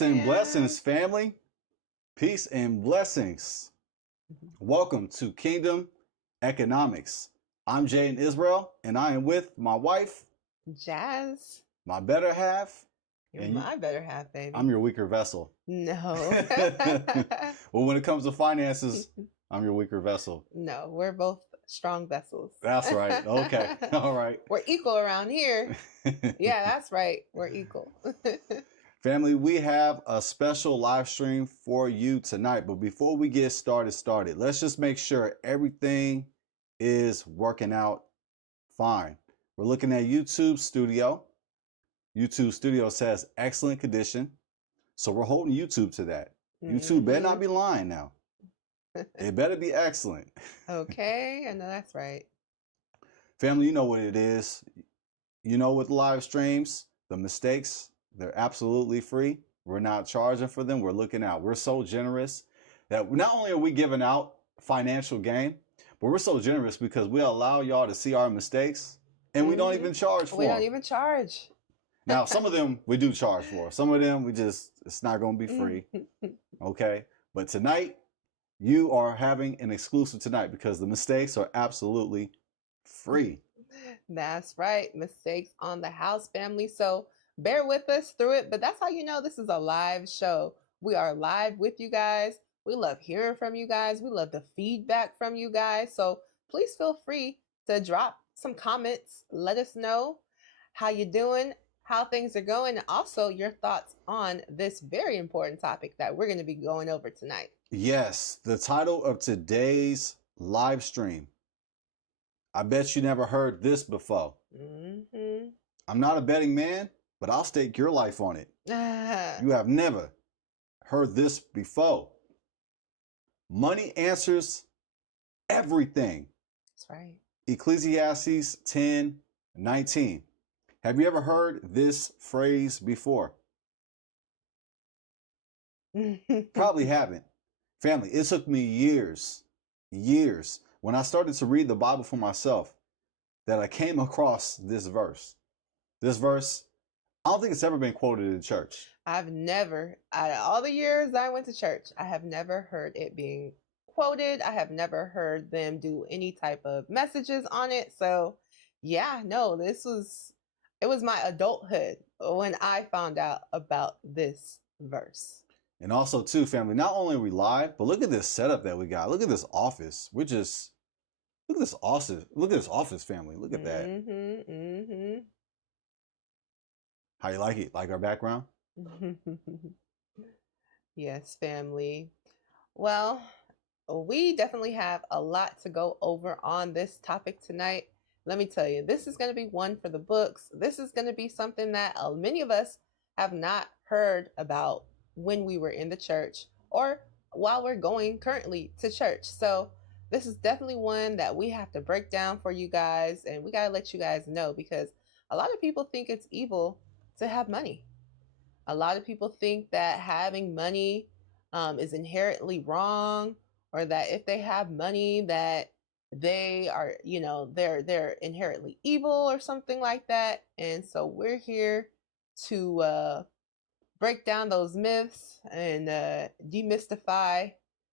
Peace and blessings, family. Peace and blessings. Welcome to Kingdom Economics. I'm Jay in Israel, and I am with my wife, Jazz. my better half. You're my better half, baby. I'm your weaker vessel. No. Well, when it comes to finances, I'm your weaker vessel. No, we're both strong vessels. That's right. Okay. All right. We're equal around here. Yeah, that's right. We're equal. Family, we have a special live stream for you tonight. But before we get started, let's just make sure everything is working out fine. We're looking at YouTube Studio. YouTube Studio says excellent condition. So we're holding YouTube to that. YouTube better not be lying now. It better be excellent. Okay, I know that's right. Family, you know what it is. You know, with live streams, the mistakes, they're absolutely free. We're not charging for them. We're looking out. We're so generous that not only are we giving out financial gain, but we're so generous because we allow y'all to see our mistakes and we don't even charge for them. We don't even charge. Now, some of them we do charge for. Some of them it's not going to be free. Okay. But tonight, you are having an exclusive tonight because the mistakes are absolutely free. That's right. Mistakes on the house, family. So bear with us through it. But that's how you know this is a live show. We are live with you guys. We love hearing from you guys. We love the feedback from you guys. So please feel free to drop some comments. Let us know how you're doing, how things are going, and also your thoughts on this very important topic that we're going to be going over tonight. Yes, the title of today's live stream. I bet you never heard this before. I'm not a betting man, but I'll stake your life on it. You have never heard this before. Money answers everything. That's right. Ecclesiastes 10:19. Have you ever heard this phrase before? Probably haven't. Family, it took me years, when I started to read the Bible for myself, that I came across this verse. This verse, I don't think it's ever been quoted in church. I've never, out of all the years I went to church, I have never heard it being quoted. I have never heard them do any type of messages on it. So yeah, no, it was my adulthood when I found out about this verse. And also too, family, not only are we live, but look at this setup that we got. Look at this office. Look at this office. Look at this office, family. Look at that. How you like it? Like our background? Yes, family. Well, we definitely have a lot to go over on this topic tonight. Let me tell you, this is going to be one for the books. This is going to be something that many of us have not heard about when we were in the church or while we're going currently to church. So this is definitely one that we have to break down for you guys, and we got to let you guys know because a lot of people think it's evil to have money. A lot of people think that having money is inherently wrong, or that if they have money that they are, they're inherently evil or something like that. And so we're here to break down those myths and demystify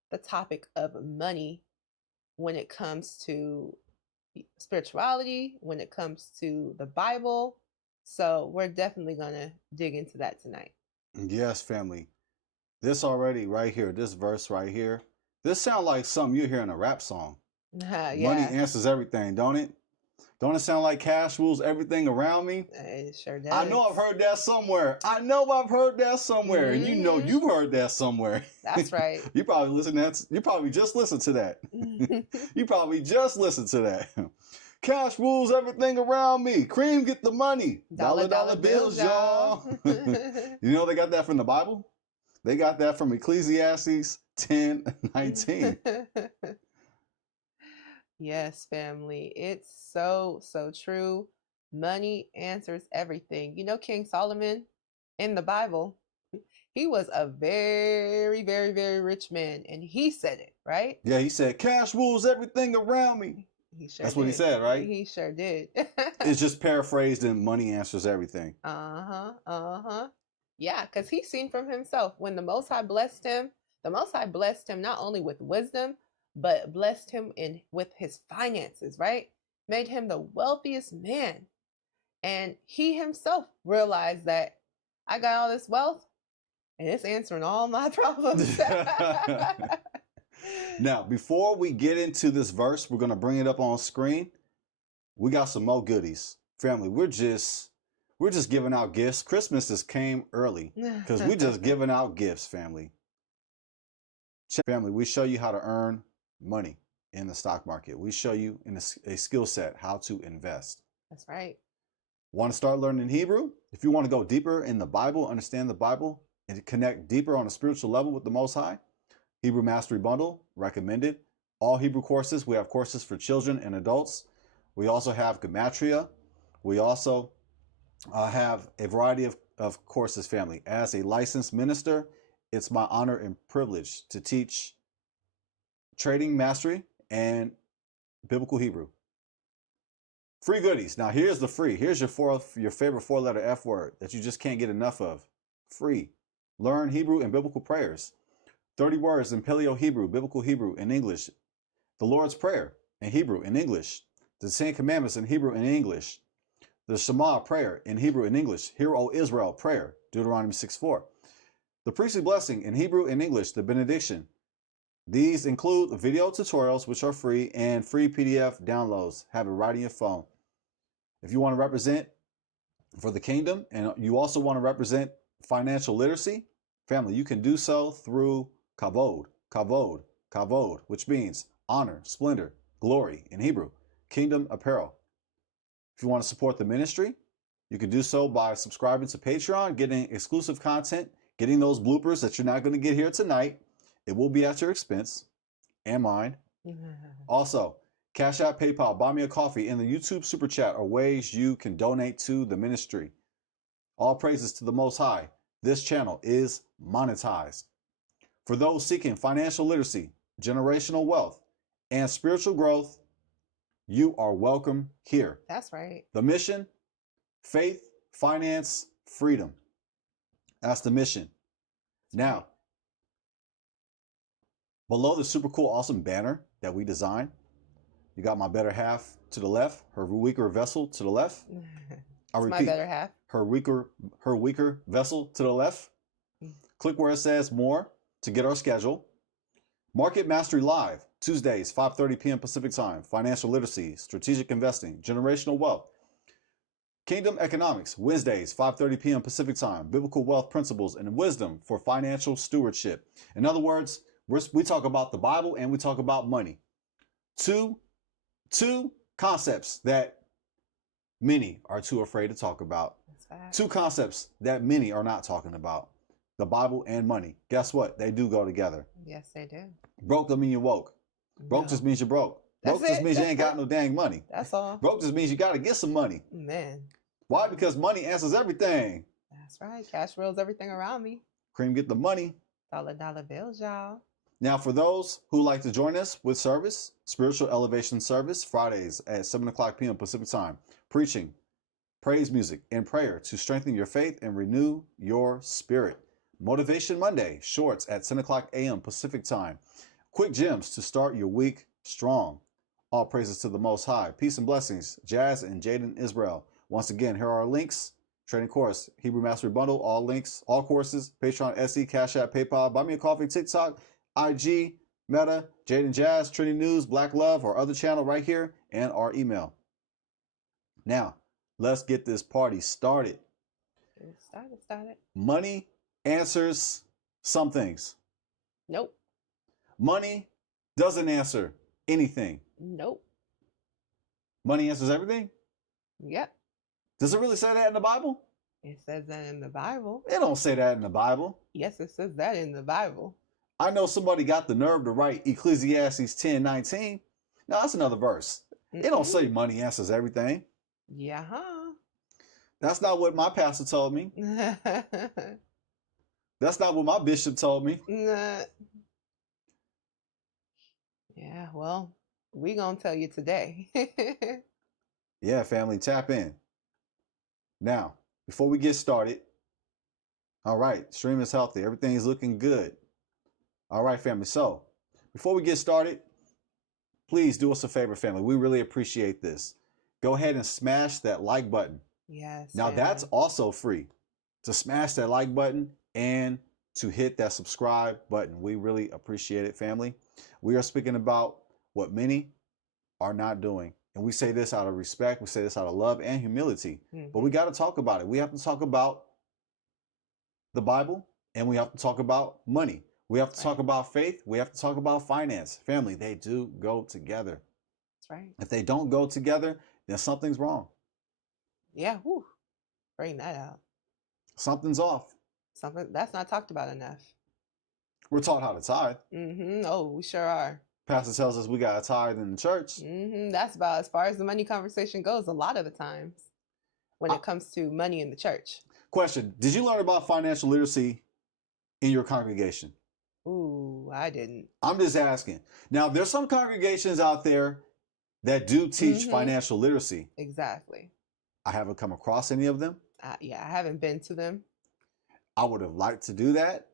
the topic of money when it comes to spirituality, when it comes to the Bible. So we're definitely going to dig into that tonight. Yes, family. This already right here, this verse right here, this sounds like something you hear in a rap song. Yeah. Money answers everything, don't it? Don't it sound like cash rules everything around me? It sure does. I know I've heard that somewhere. And you know you've heard that somewhere. That's right. You probably just listened to that. You probably just listened to that. Cash rules everything around me. Cream, get the money. Dollar bills, y'all. You know they got that from the Bible? They got that from Ecclesiastes 10:19. Yes, family. It's so true. Money answers everything. You know, King Solomon in the Bible, he was a very, very, very rich man, and he said it, right? Yeah, he said, cash rules everything around me. That's what he said, right? He sure did. It's just paraphrased in money answers everything. Yeah, because he's seen from himself when the Most High blessed him, the Most High blessed him not only with wisdom, but blessed him in with his finances, right? Made him the wealthiest man. And he himself realized that I got all this wealth and it's answering all my problems. Now, before we get into this verse, we're going to bring it up on screen. We got some more goodies. Family, we're just giving out gifts. Christmas just came early because we're just giving out gifts, family. Family, we show you how to earn money in the stock market. We show you in a skill set how to invest. That's right. Want to start learning Hebrew? If you want to go deeper in the Bible, understand the Bible, and connect deeper on a spiritual level with the Most High, Hebrew Mastery Bundle, recommended. All Hebrew courses. We have courses for children and adults. We also have Gematria. We also have a variety of courses, family. As a licensed minister, it's my honor and privilege to teach trading mastery and biblical Hebrew. Free goodies. Now here's the free. Here's your favorite 4-letter F word that you just can't get enough of. Free. Learn Hebrew and biblical prayers. 30 words in Paleo Hebrew, biblical Hebrew in English. The Lord's Prayer in Hebrew in English. The 10 Commandments in Hebrew and English. The Shema prayer in Hebrew and English. Hear, O Israel prayer, Deuteronomy 6:4. The priestly blessing in Hebrew and English, the Benediction. These include video tutorials, which are free, and free PDF downloads. Have it right in your phone. If you want to represent for the kingdom and you also want to represent financial literacy, family, you can do so through Cavode, Cavode, Cavode, which means honor, splendor, glory in Hebrew, kingdom apparel. If you want to support the ministry, you can do so by subscribing to Patreon, getting exclusive content, getting those bloopers that you're not going to get here tonight. It will be at your expense and mine. Also, Cash App, PayPal, buy me a coffee, and the YouTube Super Chat are ways you can donate to the ministry. All praises to the Most High. This channel is monetized. For those seeking financial literacy, generational wealth, and spiritual growth, you are welcome here. That's right. The mission, faith, finance, freedom. That's the mission. Now, below the super cool, awesome banner that we designed, you got my better half to the left, her weaker vessel to the left. I repeat, my better half. Her weaker vessel to the left. Click where it says more to get our schedule. Market Mastery Live, Tuesdays, 5:30 p.m. Pacific Time. Financial literacy, strategic investing, generational wealth. Kingdom Economics, Wednesdays, 5:30 p.m. Pacific Time. Biblical wealth principles and wisdom for financial stewardship. In other words, we talk about the Bible and we talk about money. Two concepts that many are too afraid to talk about. Two concepts that many are not talking about. The Bible and money. Guess what? They do go together. Yes, they do. Broke don't mean you're woke. Broke just means you're broke. Broke just means you ain't got no dang money. That's all. Broke just means you got to get some money. Man. Why? Because money answers everything. That's right. Cash rules everything around me. Cream get the money. Dollar bills, y'all. Now, for those who like to join us with service, Spiritual Elevation Service, Fridays at 7 o'clock p.m. Pacific Time. Preaching, praise music, and prayer to strengthen your faith and renew your spirit. Motivation Monday, shorts at 10 o'clock a.m. Pacific Time. Quick gems to start your week strong. All praises to the Most High. Peace and blessings. Jazz and Jaden Israel. Once again, here are our links. Training course, Hebrew Mastery Bundle, all links, all courses, Patreon, Etsy, Cash App, PayPal, Buy Me a Coffee, TikTok, IG, Meta, Jaden Jazz, Trinity News, Black Love, our other channel right here, and our email. Now, let's get this party started. Started. Money answers some things. Nope. Money doesn't answer anything. Nope. Money answers everything? Yep. Does it really say that in the Bible? It says that in the Bible. It don't say that in the Bible. Yes, it says that in the Bible. I know somebody got the nerve to write Ecclesiastes 10:19. Now, that's another verse. It don't say money answers everything. Yeah, huh? That's not what my pastor told me. That's not what my bishop told me. Yeah, well, we gonna tell you today. Yeah, family, tap in. Now, before we get started, All right, stream is healthy. Everything is looking good. All right, family. So before we get started, please do us a favor, family. We really appreciate this. Go ahead and smash that like button. Yes. Now that's also free, to smash that like button and to hit that subscribe button. We really appreciate it, family. We are speaking about what many are not doing. And we say this out of respect. We say this out of love and humility. But we got to talk about it. We have to talk about the Bible, and we have to talk about money. We have to talk about faith. We have to talk about finance. Family, they do go together. That's right. If they don't go together, then something's wrong. Yeah, whew. Bring that out. Something's off. Something that's not talked about enough. We're taught how to tithe. Oh, we sure are. Pastor tells us we got to tithe in the church. That's about as far as the money conversation goes a lot of the times when it comes to money in the church. Question, did you learn about financial literacy in your congregation? Ooh, I didn't. I'm just asking. Now, there's some congregations out there that do teach financial literacy. Exactly. I haven't come across any of them. Yeah, I haven't been to them. I would have liked to do that.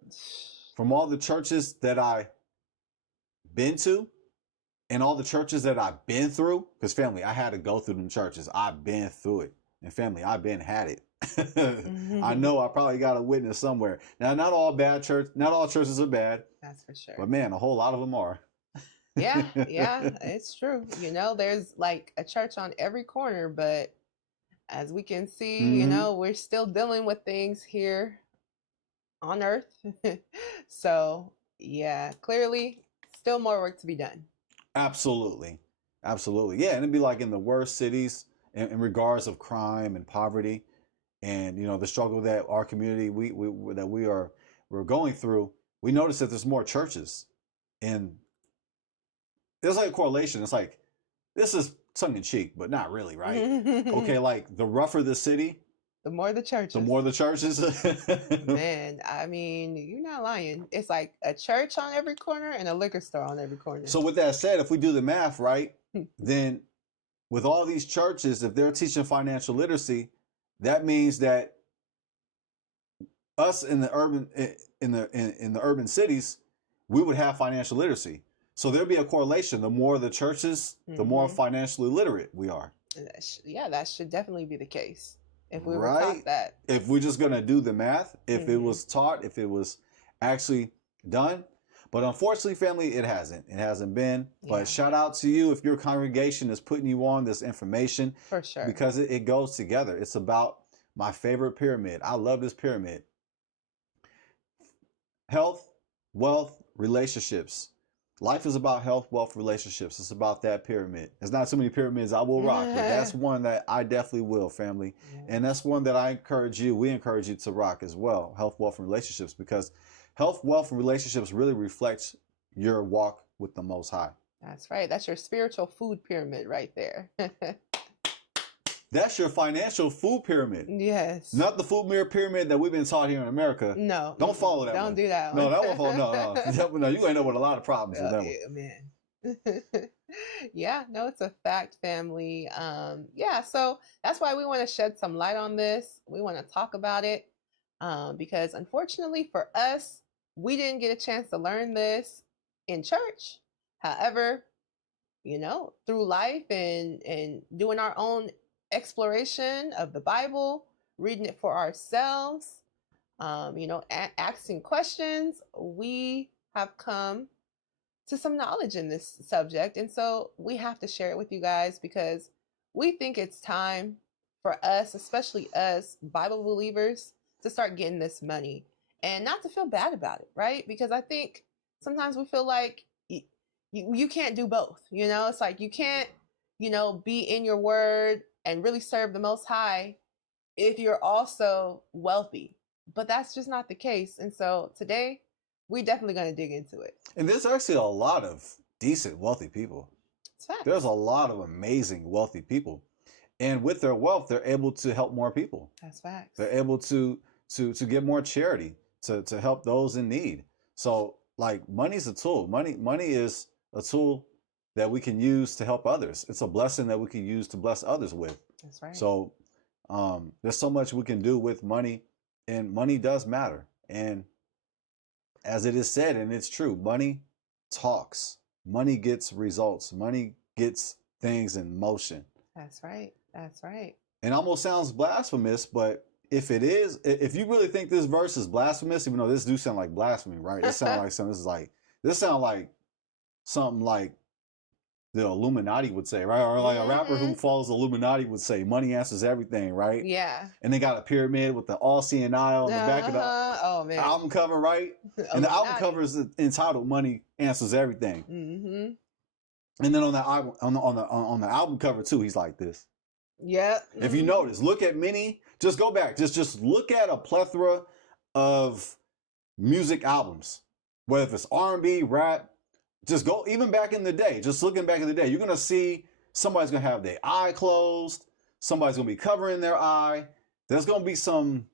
From all the churches that I've been to and all the churches that I've been through, because family, I had to go through them churches. I've been through it. And family, I've been had it. I know I probably got a witness somewhere. Now, not all churches are bad. That's for sure. But man, a whole lot of them are. Yeah, it's true. There's like a church on every corner, but as we can see, we're still dealing with things here on earth. So, yeah, clearly still more work to be done. Absolutely. Yeah, and it'd be like in the worst cities in regards of crime and poverty. And the struggle that our community we're going through, we notice that there's more churches, and there's like a correlation. It's like, this is tongue in cheek, but not really, right? Okay, like the rougher the city, the more the churches. Man, I mean, you're not lying. It's like a church on every corner and a liquor store on every corner. So with that said, if we do the math right, then with all these churches, if they're teaching financial literacy, that means that us in the urban cities, we would have financial literacy. So there'd be a correlation. The more the churches, the more financially literate we are. That should definitely be the case. If we were taught that. If we're just going to do the math, if it was taught, if it was actually done. But unfortunately, family, it hasn't. It hasn't been. Yeah. But shout out to you if your congregation is putting you on this information. For sure. Because it goes together. It's about my favorite pyramid. I love this pyramid. Health, wealth, relationships. Life is about health, wealth, relationships. It's about that pyramid. There's not so many pyramids I will rock, but that's one that I definitely will, family. Yeah. And that's one that we encourage you to rock as well. Health, wealth, and relationships, because health, wealth, and relationships really reflects your walk with the Most High. That's right. That's your spiritual food pyramid right there. That's your financial food pyramid. Yes. Not the food mirror pyramid that we've been taught here in America. No. Don't follow that one. Don't do that one. No, that one follow. No. No, you ain't know what a lot of problems with that one. Man. Yeah, no, it's a fact, family. So that's why we want to shed some light on this. We want to talk about it. Because unfortunately for us, we didn't get a chance to learn this in church. However, through life and doing our own exploration of the Bible, reading it for ourselves, asking questions, we have come to some knowledge in this subject. And so we have to share it with you guys, because we think it's time for us, especially us Bible believers, to start getting this money and not to feel bad about it, right? Because I think sometimes we feel like you can't do both. It's like you can't, be in your word and really serve the Most High if you're also wealthy. But that's just not the case. And so today, we're definitely going to dig into it. And there's actually a lot of decent, wealthy people. It's fact. There's a lot of amazing, wealthy people. And with their wealth, they're able to help more people. That's facts. They're able to give more charity, to help those in need. So, like, money's a tool. Money is a tool that we can use to help others. It's a blessing that we can use to bless others with. That's right. So there's so much we can do with money And money does matter. And as it is said, and it's true, money talks. Money gets results. Money gets things in motion. That's right. That's right. And almost sounds blasphemous, but if it is, if you really think this verse is blasphemous, even though this do sound like blasphemy, right? This sound like something. This sound like something like the Illuminati would say, right? Or like a rapper who follows the Illuminati would say, money answers everything, right? Yeah. And they got a pyramid with the all-seeing eye on the back of the album cover, right? And the album cover is entitled "Money Answers Everything." And then on the album, on the album cover too, he's like this. Yeah. If you notice, look at many. Just go back. Just look at a plethora of music albums, whether it's R&B, rap. Just go even back in the day. Just looking back in the day, you're gonna see somebody's gonna have their eye closed. Somebody's gonna be covering their eye. There's gonna be some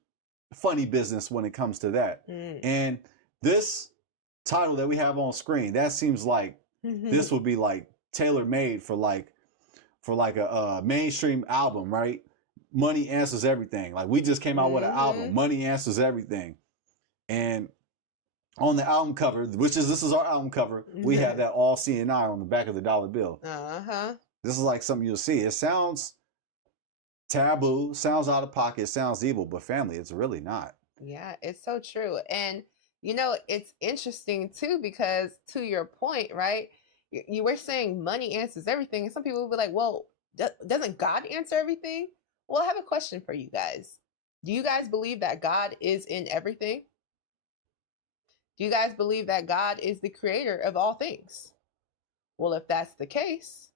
funny business when it comes to that. And this title that we have on screen, that seems like this would be like tailor-made for like a mainstream album, right? Money answers everything. Like we just came out with an album, Money Answers Everything. And on the album cover, this is our album cover, we have that all-seeing eye on the back of the dollar bill. This is like something you'll see. It sounds taboo, sounds out of pocket, sounds evil, but family, it's really not. Yeah, it's so true. And you know, it's interesting too, because to your point, right? You were saying money answers everything. And some people will be like, well, doesn't God answer everything? Well, I have a question for you guys. Do you guys believe that God is in everything? Do you guys believe that God is the creator of all things? Well, if that's the case,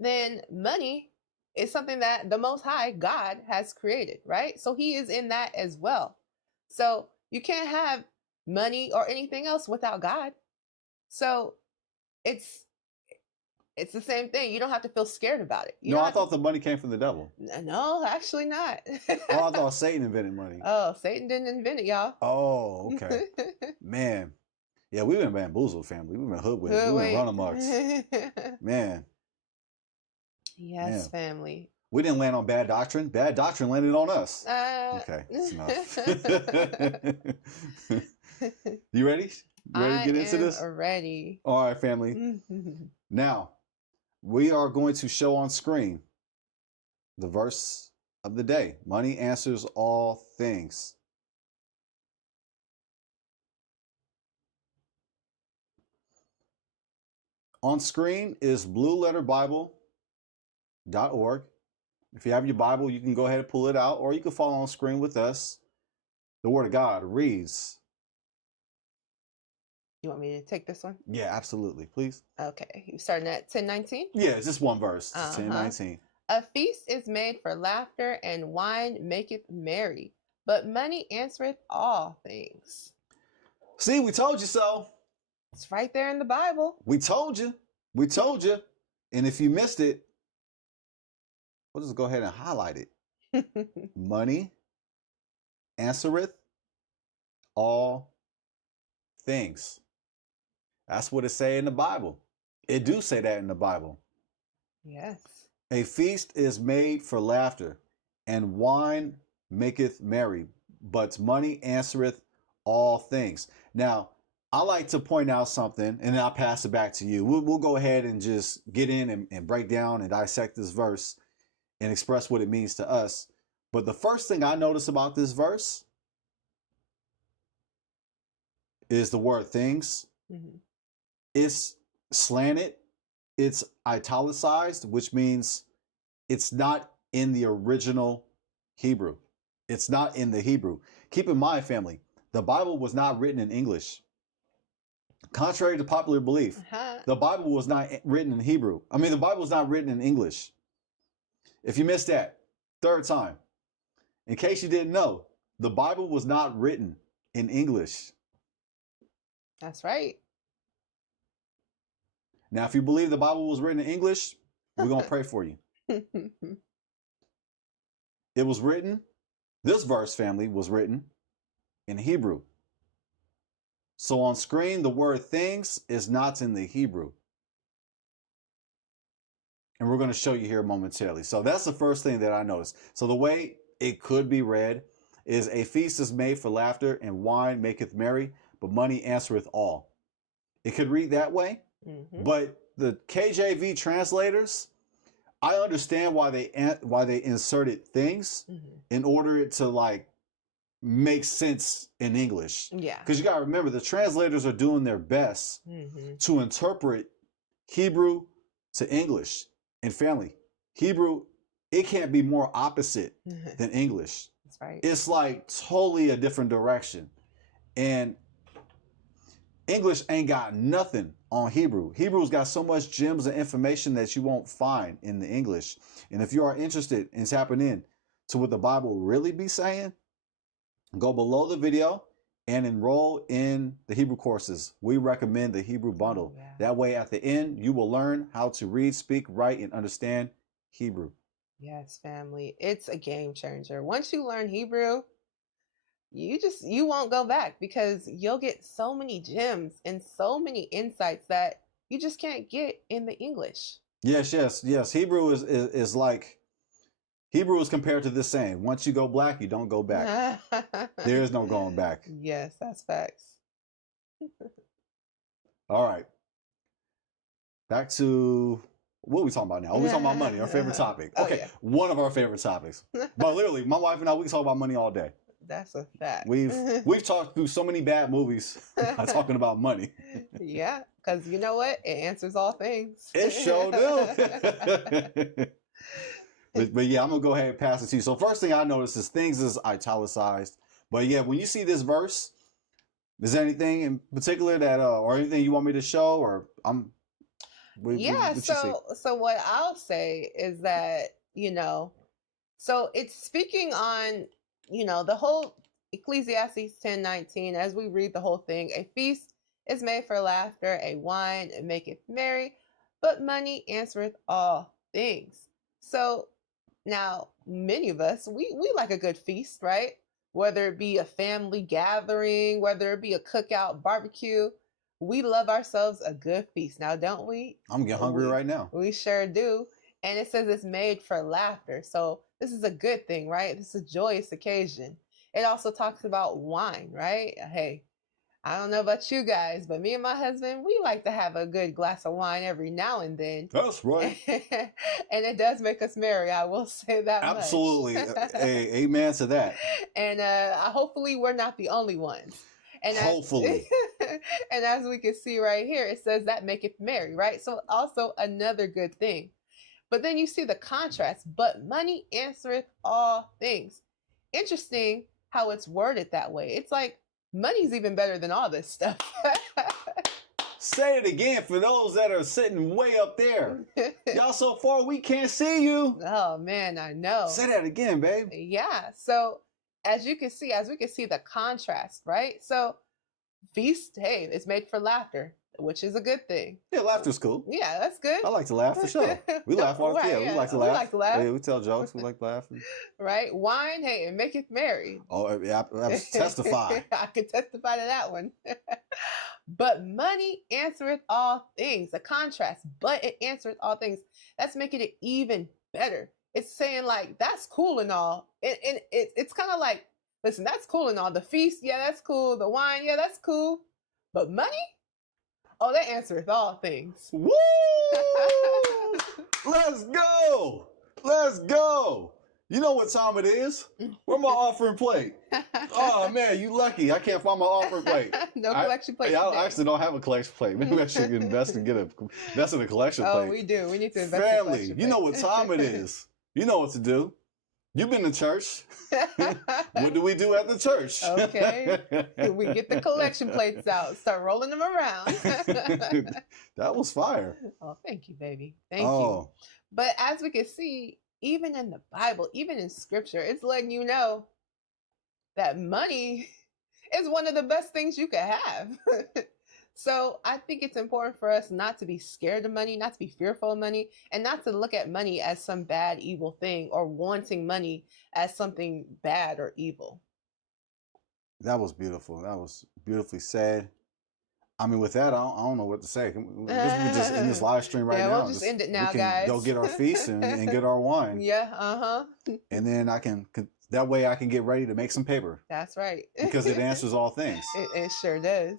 then money is something that the Most High God has created, right? So he is in that as well. So you can't have money or anything else without God. So it's the same thing. You don't have to feel scared about it. I thought the money came from the devil. No, actually not. Oh, I thought Satan invented money. Oh, Satan didn't invent it, y'all. Oh, okay. Man. Yeah, we've been bamboozled, family. We've been hoodwinked. We've been run amucks. Man. Yes, man. Family. We didn't land on bad doctrine. Bad doctrine landed on us. Okay, that's enough. You ready? You ready to get into this? Ready. All right, family. Now, we are going to show on screen the verse of the day. Money answers all things. On screen is blueletterbible.org. If you have your Bible, you can go ahead and pull it out, or you can follow on screen with us. The Word of God reads. You want me to take this one? Yeah, absolutely. Please. Okay. You starting at 10:19? Yeah, it's just one verse. 10:19. A feast is made for laughter, and wine maketh merry, but money answereth all things. See, we told you so. It's right there in the Bible. We told you. We told you. And if you missed it, we'll just go ahead and highlight it. Money answereth all things. That's what it say in the Bible. It do say that in the Bible. Yes. A feast is made for laughter, and wine maketh merry, but money answereth all things. Now, I like to point out something, and then I'll pass it back to you. We'll go ahead and just get in and break down and dissect this verse and express what it means to us. But the first thing I notice about this verse is the word things. It's slanted, it's italicized, which means it's not in the original Hebrew. It's not in the Hebrew. Keep in mind, family, the Bible was not written in English. Contrary to popular belief, the Bible was not written in Hebrew. I mean, the Bible was not written in English. If you missed that, third time, in case you didn't know, the Bible was not written in English. That's right. Now, if you believe the Bible was written in English, we're going to pray for you. It was written, this verse, family, was written in Hebrew. So on screen, the word things is not in the Hebrew. And we're going to show you here momentarily. So that's the first thing that I noticed. So the way it could be read is a feast is made for laughter, and wine maketh merry, but money answereth all. It could read that way, but the KJV translators, I understand why they inserted things in order to like make sense in English. Yeah. Because you got to remember, the translators are doing their best to interpret Hebrew to English. And family, Hebrew, it can't be more opposite than English. That's right. It's like totally a different direction. And English ain't got nothing on Hebrew. Hebrew's got so much gems and information that you won't find in the English. And if you are interested in tapping in to what the Bible really be saying, go below the video and enroll in the Hebrew courses. We recommend the Hebrew bundle. Yeah. That way at the end, you will learn how to read, speak, write, and understand Hebrew. Yes, family. It's a game changer. Once you learn Hebrew, you won't go back, because you'll get so many gems and so many insights that you just can't get in the English. Yes. Hebrew is like, Hebrew is compared to this saying, once you go black, you don't go back. There is no going back. Yes, that's facts. All right. Back to what are we talking about now? We're talking about money, our favorite topic. Okay, yeah. One of our favorite topics. But literally, my wife and I, we can talk about money all day. That's a fact. We've talked through so many bad movies by talking about money. Yeah, because you know what? It answers all things. It sure do. But yeah, I'm going to go ahead and pass it to you. So first thing I noticed is things is italicized. But yeah, when you see this verse, is there anything in particular that, or anything you want me to show, or so what I'll say is that, so it's speaking on, the whole Ecclesiastes 10:19, as we read the whole thing, a feast is made for laughter, a wine maketh merry, but money answereth all things. So now, many of us, we like a good feast, right? Whether it be a family gathering, whether it be a cookout, barbecue, we love ourselves a good feast. Now, don't we? I'm getting hungry right now. We sure do. And it says it's made for laughter. So this is a good thing, right? This is a joyous occasion. It also talks about wine, right? Hey, I don't know about you guys, but me and my husband, we like to have a good glass of wine every now and then. That's right. And it does make us merry, I will say that Absolutely. much. Hey, amen to that. And hopefully we're not the only ones. And hopefully. And as we can see right here, it says that maketh merry, right? So also another good thing. But then you see the contrast, but money answereth all things. Interesting how it's worded that way. It's like, money's even better than all this stuff. Say it again for those that are sitting way up there. Y'all so far we can't see you. Oh man, I know. Say that again, babe. Yeah. So as we can see the contrast, right? So feast, hey, it's made for laughter, which is a good thing. Yeah, laughter's cool. Yeah, that's good. I like to laugh for sure. We laugh all the time. We like to laugh. We like to laugh. Yeah, we tell jokes. We like to laugh. Right? Wine, hey, it maketh merry. Oh, yeah, I testify. I can testify to that one. But money answereth all things. The contrast, but it answereth all things. That's making it even better. It's saying like, that's cool and all. It's kind of like, listen, that's cool and all. The feast, yeah, that's cool. The wine, yeah, that's cool. But money? Oh, that answereth all things. Woo! Let's go! Let's go! You know what time it is? Where's my offering plate? Oh man, you lucky. I can't find my offering plate. No collection plate. I actually don't have a collection plate. Maybe I should invest in a collection plate. Oh, we do. We need to invest in a Family, collection you know plate. what time it is. You know what to do. You've been to church. What do we do at the church? Okay. We get the collection plates out, start rolling them around. That was fire. Oh, thank you, baby. Thank you. But as we can see, even in the Bible, even in scripture, it's letting you know that money is one of the best things you could have. So I think it's important for us not to be scared of money, not to be fearful of money, and not to look at money as some bad, evil thing, or wanting money as something bad or evil. That was beautiful. That was beautifully said. I mean, with that, I don't know what to say. We just end this live stream right now. Yeah, we'll just end it now, guys. Go get our feast and get our wine. Yeah, And then I can That way I can get ready to make some paper. That's right. Because it answers all things. It sure does.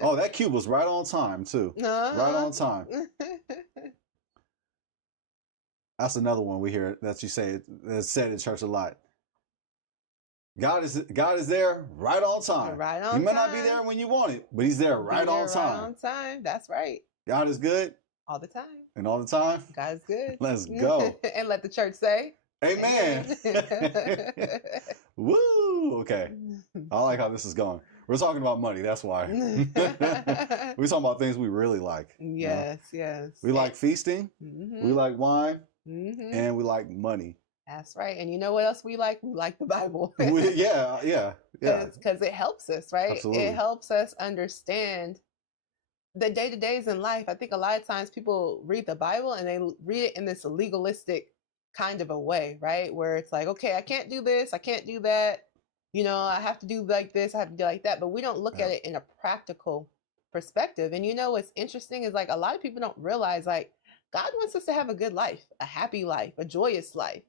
Oh, that cube was right on time, too. Right on time. That's another one we hear that you say, that's said in church a lot. God is there right on time. Right on He may time. not be there when you want it, but he's there right on time. Right on time. That's right. God is good. All the time. And all the time. God is good. Let's go. And let the church say, Amen. Woo. Okay. I like how this is going. We're talking about money. That's why. We're talking about things we really like. Yes, yes. We like feasting. We like wine. And we like money. That's right. And you know what else we like? We like the Bible. Yeah. Because it helps us, right? Absolutely. It helps us understand the day-to-days in life. I think a lot of times people read the Bible and they read it in this legalistic kind of a way, right? Where it's like, okay, I can't do this, I can't do that. You know, I have to do like this, I have to do like that. But we don't look at it in a practical perspective. And you know what's interesting is like a lot of people don't realize like God wants us to have a good life, a happy life, a joyous life.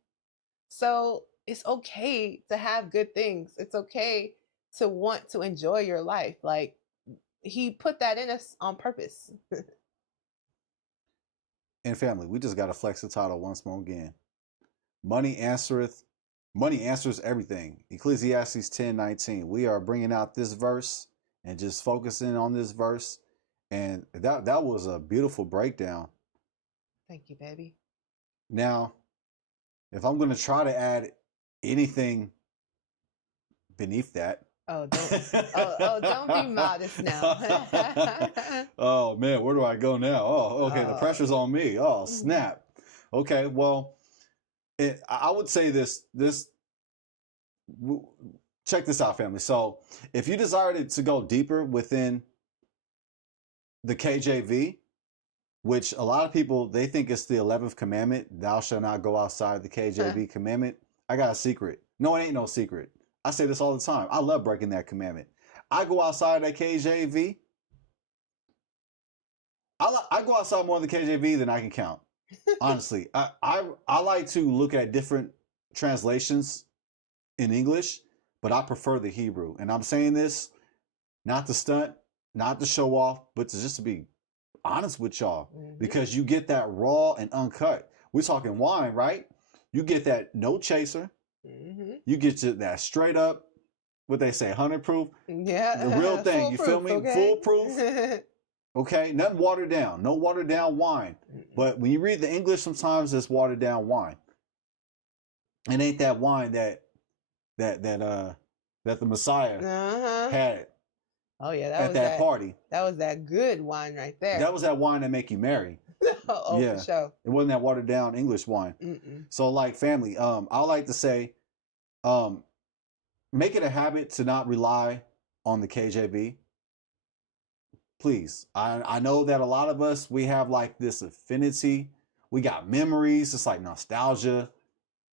So it's okay to have good things. It's okay to want to enjoy your life. Like he put that in us on purpose. And family, we just got to flex the title once more again. Money answers everything. Ecclesiastes 10:19. We are bringing out this verse and just focusing on this verse. And that was a beautiful breakdown. Thank you, baby. Now, if I'm going to try to add anything beneath that. Don't be modest now. Oh man, where do I go now? Oh, okay, the pressure's on me. Oh, snap. Okay, well, I would say this, check this out, family. So if you desired to go deeper within the KJV, which a lot of people, they think it's the 11th commandment, thou shalt not go outside the KJV commandment. I got a secret. No, it ain't no secret. I say this all the time. I love breaking that commandment. I go outside that KJV. I go outside more of the KJV than I can count. Honestly, I like to look at different translations in English, but I prefer the Hebrew. And I'm saying this not to stunt, not to show off, but just to be honest with y'all, because you get that raw and uncut. We're talking wine, right? You get that no chaser. You get to that straight up, what they say, 100 proof. Yeah, the real thing. You feel me? Okay? Foolproof. Okay, nothing watered down. No watered down wine. But when you read the English, sometimes it's watered down wine. It ain't that wine that the Messiah had. Oh yeah, at that party. That was that good wine right there. That was that wine that make you marry. Yeah, for sure. It wasn't that watered down English wine. So like family, I like to say, make it a habit to not rely on the KJV. Please. I know that a lot of us, we have like this affinity. We got memories. It's like nostalgia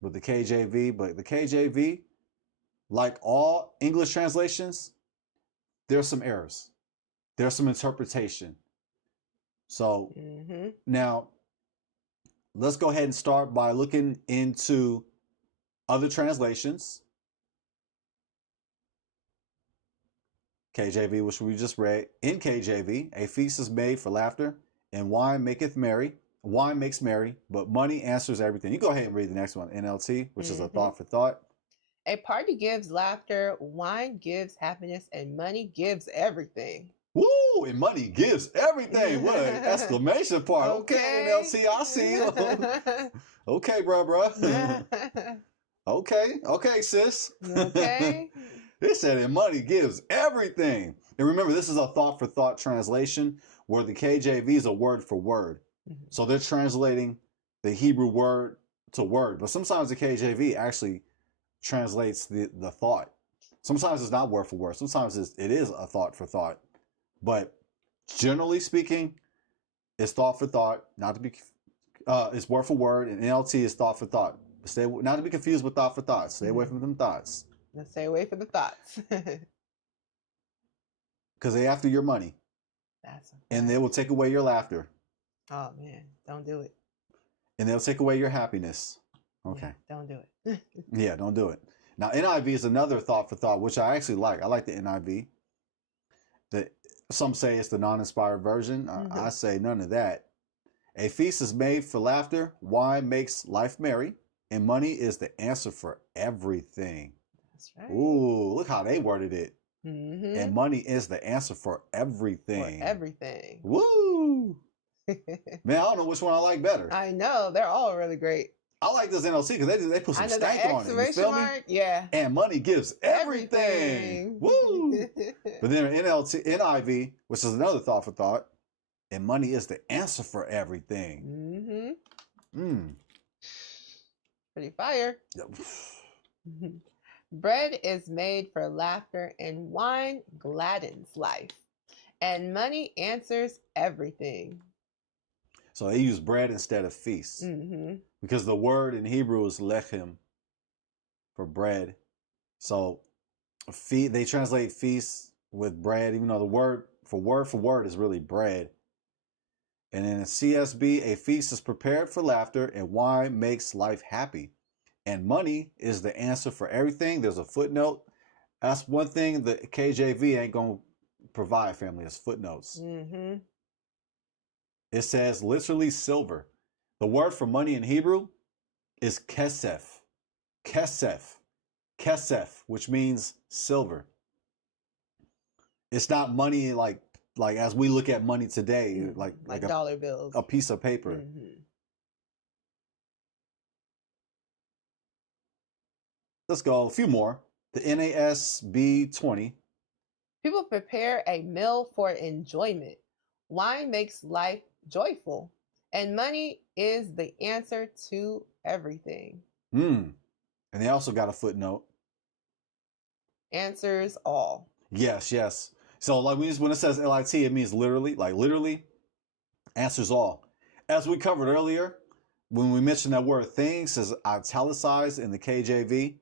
with the KJV, but the KJV, like all English translations, there's some errors. There's some interpretation. So now let's go ahead and start by looking into other translations. KJV, which we just read. In KJV, a feast is made for laughter, and wine maketh merry. Wine makes merry, but money answers everything. You go ahead and read the next one, NLT, which is a thought for thought. A party gives laughter, wine gives happiness, and money gives everything. Woo! And money gives everything. What an exclamation part. Okay, NLT, I see you. Okay, bro. Okay, sis. Okay. They said that money gives everything. And remember, this is a thought for thought translation where the KJV is a word for word. So they're translating the Hebrew word to word. But sometimes the KJV actually translates the thought. Sometimes it's not word for word. Sometimes it is a thought for thought. But generally speaking, it's thought for thought, not to be, it's word for word, and NLT is thought for thought. Stay, not to be confused with thought for thought. Stay away from them thoughts. Let's stay away from the thoughts. Because they after your money. And they will take away your laughter. Oh man, don't do it. And they'll take away your happiness. Okay. Yeah, don't do it. Yeah, don't do it. Now, NIV is another thought for thought, which I actually like. I like the NIV. Some say it's the non-inspired version. I say none of that. A feast is made for laughter. Wine makes life merry. And money is the answer for everything. That's right. Ooh, look how they worded it. Mm-hmm. And money is the answer for everything. For everything. Woo! Man, I don't know which one I like better. I know. They're all really great. I like this NLT because they put some stank on it. You feel me? Yeah. And money gives everything. Woo! But then NIV, which is another thought for thought, and money is the answer for everything. Mm-hmm. Pretty fire. Bread is made for laughter, and wine gladdens life, and money answers everything. So they use bread instead of feast. Because the word in Hebrew is lechem for bread. So they translate feast with bread, even though the word for word is really bread. And in CSB, a feast is prepared for laughter, and wine makes life happy. And money is the answer for everything. There's a footnote. That's one thing the KJV ain't going to provide, family, is footnotes. It says literally silver. The word for money in Hebrew is kesef. Kesef. Kesef, which means silver. It's not money like as we look at money today, like dollar bills, a piece of paper. Let's go a few more. The NASB 20. People prepare a meal for enjoyment. Wine makes life joyful, and money is the answer to everything. And they also got a footnote. Answers all. Yes. So like when it says LIT, it means literally, answers all. As we covered earlier, when we mentioned that word things is italicized in the KJV.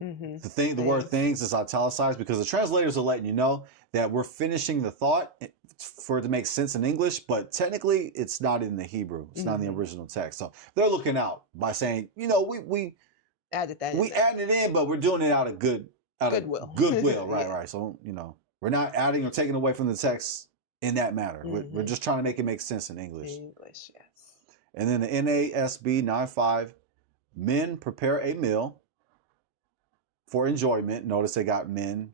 The word things is italicized because the translators are letting you know that we're finishing the thought for it to make sense in English, but technically it's not in the Hebrew. It's not in the original text. So they're looking out by saying, we added that. We added it in, but we're doing it out of goodwill. Goodwill, right. So, we're not adding or taking away from the text in that matter. We're just trying to make it make sense in English. English, yes. And then the NASB 9.5, men prepare a meal for enjoyment. Notice they got men,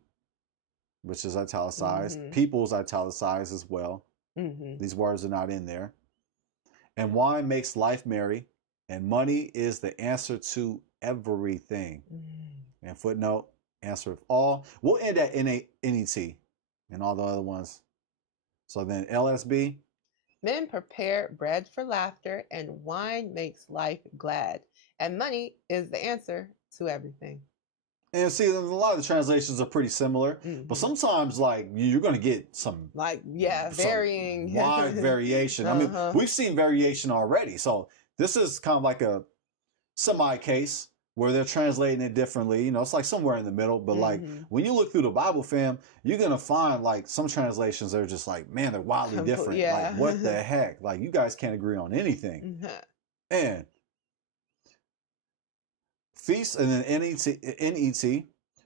which is italicized. People's italicized as well. These words are not in there. And wine makes life merry, and money is the answer to everything. And footnote, answereth all. We'll end at NET and all the other ones. So then LSB. Men prepare bread for laughter, and wine makes life glad, and money is the answer to everything. And see, a lot of the translations are pretty similar, but sometimes you're going to get some varying wide variation. I mean, we've seen variation already, so this is kind of like a semi case where they're translating it differently. It's like somewhere in the middle. But when you look through the Bible, fam, you're gonna find some translations that are just man, they're wildly different. Like, what the heck? You guys can't agree on anything. And feast, and then NET.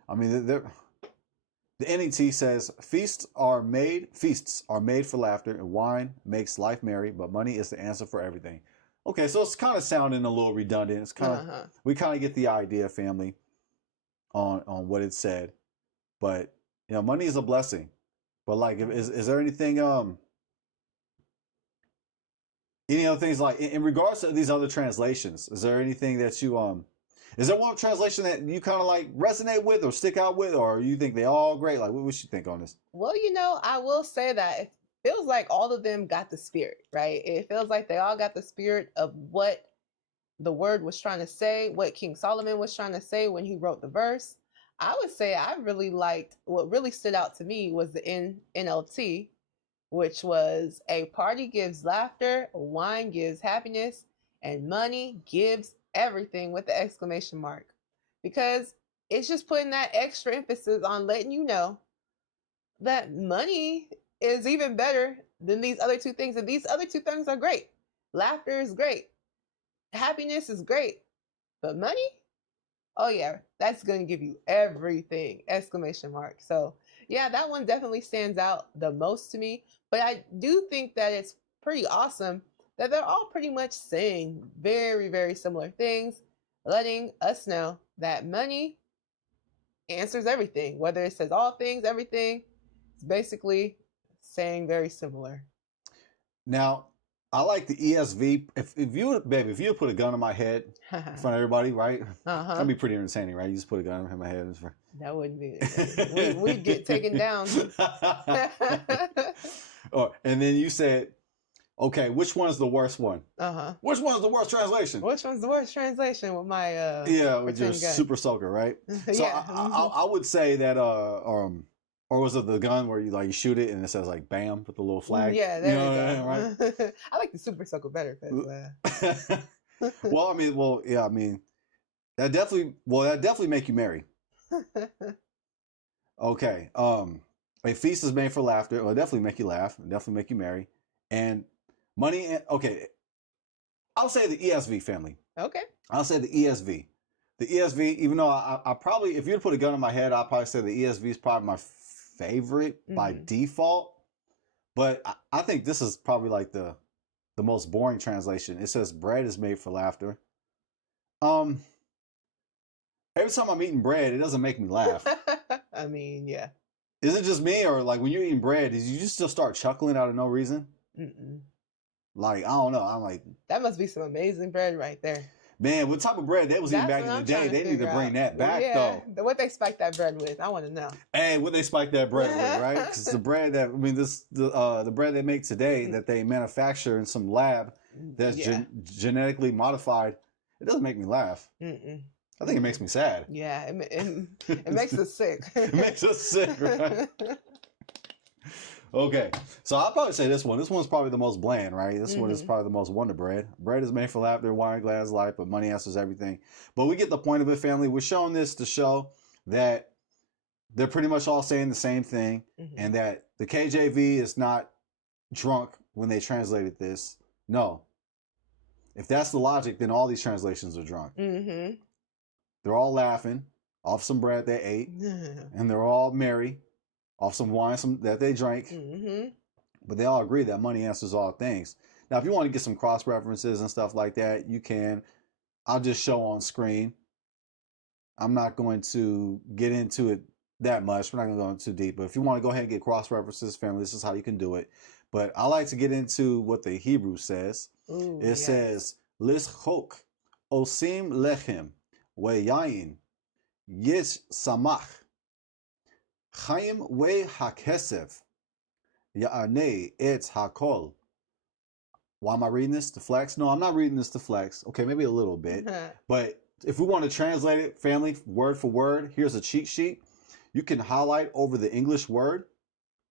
I mean, the NET says feasts are made for laughter, and wine makes life merry, but money is the answer for everything. Okay, so it's kind of sounding a little redundant. It's kind of we kind of get the idea, family, on what it said. But money is a blessing. But is there anything any other things in regards to these other translations? Is there anything that you is there one translation that you kind of resonate with or stick out with, or you think they all great? What would you think on this? Well, I will say that it feels like all of them got the spirit, right? It feels like they all got the spirit of what the word was trying to say, what King Solomon was trying to say when he wrote the verse. I would say I really liked, what really stood out to me was the NLT, which was a party gives laughter, wine gives happiness, and money gives everything with the exclamation mark. Because it's just putting that extra emphasis on letting you know that money is even better than these other two things. And these other two things are great. Laughter is great. Happiness is great, but money? Oh yeah, that's going to give you everything! Exclamation mark. So yeah, that one definitely stands out the most to me. But I do think that it's pretty awesome that they're all pretty much saying very, very similar things, letting us know that money answers everything. Whether it says all things, everything, it's basically saying very similar. Now, I like the ESV. If you, baby, if you put a gun on my head in front of everybody, right? That'd be pretty entertaining, right? You just put a gun in my head. That wouldn't be. We'd get taken down. Oh, and then you said, okay, which one's the worst one? Which one's the worst translation? Which one's the worst translation with my yeah, with your gun. Super soaker, right? So yeah. I would say that or was it the gun where you shoot it and it says like bam with the little flag? Yeah, there you go. Right? I like the super soaker better because. That definitely make you merry. Okay. A feast is made for laughter. It'll definitely make you laugh. It'll definitely make you merry. And money. Okay. I'll say the ESV family. Okay. I'll say the ESV. The ESV, even though I probably, if you'd put a gun on my head, I'd probably say the ESV is probably my favorite by default. But I think this is probably like the most boring translation. It says bread is made for laughter. Every time I'm eating bread, it doesn't make me laugh. I mean, yeah. Is it just me, or like when you're eating bread, did you just still start chuckling out of no reason? Like, I don't know. I'm like, that must be some amazing bread right there. Man, what type of bread they was eating back in the day? They need to bring that back, though. What they spike that bread with? I want to know. Hey, what they spike that bread with, right? Because the bread that the bread they make today that they manufacture in some lab that's genetically modified, it doesn't make me laugh. I think it makes me sad. Yeah, it makes us sick. It makes us sick, right? Okay, so I'll probably say this one. This one's probably the most bland, right? This one is probably the most wonder bread. Bread is made for laughter, wine glass life, but money answers everything. But we get the point of it, family. We're showing this to show that they're pretty much all saying the same thing, and that the KJV is not drunk when they translated this. No. If that's the logic, then all these translations are drunk. They're all laughing off some bread they ate, and they're all merry off some wine that they drank. But they all agree that money answers all things. Now, if you want to get some cross references and stuff like that, you can. I'll just show on screen. I'm not going to get into it that much. We're not going to go into too deep. But if you want to go ahead and get cross references, family, this is how you can do it. But I like to get into what the Hebrew says. It says, Lishok osim lechem weyayin yesh samach chaim we hakesef ya'anei etz hakol. Why am I reading this to flex? No, I'm not reading this to flex. Okay, maybe a little bit. But if we want to translate it, family, word for word, here's a cheat sheet. You can highlight over the English word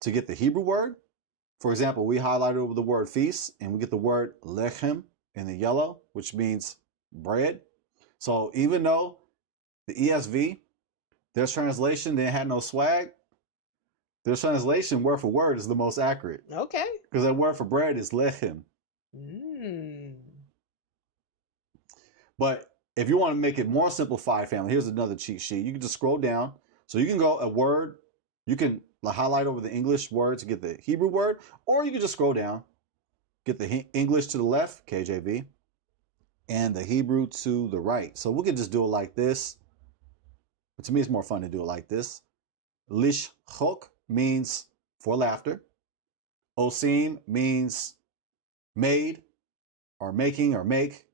to get the Hebrew word. For example, we highlighted over the word feast, and we get the word lechem in the yellow, which means bread. So even though the ESV, their translation, they had no swag, their translation word for word is the most accurate. Okay. Because that word for bread is lechem. But if you want to make it more simplified, family, here's another cheat sheet. You can just scroll down. So you can go a word, you can highlight over the English word to get the Hebrew word, or you can just scroll down, get the English to the left, KJV, and the Hebrew to the right. So we can just do it like this. But to me, it's more fun to do it like this. Lishchok means for laughter. Osim means made or making or make.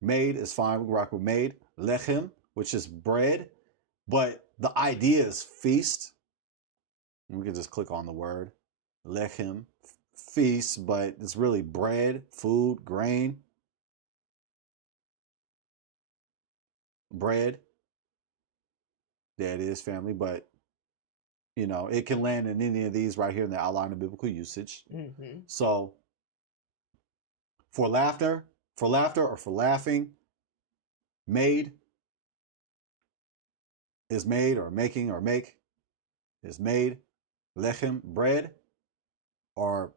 Made is fine. We can rock with made. Lechem, which is bread. But the idea is feast. We can just click on the word. Lechem, feast, but it's really bread, food, grain. Bread. There it is, family. But, it can land in any of these right here in the outline of biblical usage. So, for laughter or for laughing, made is made, or making or make is made. Lechem, bread, or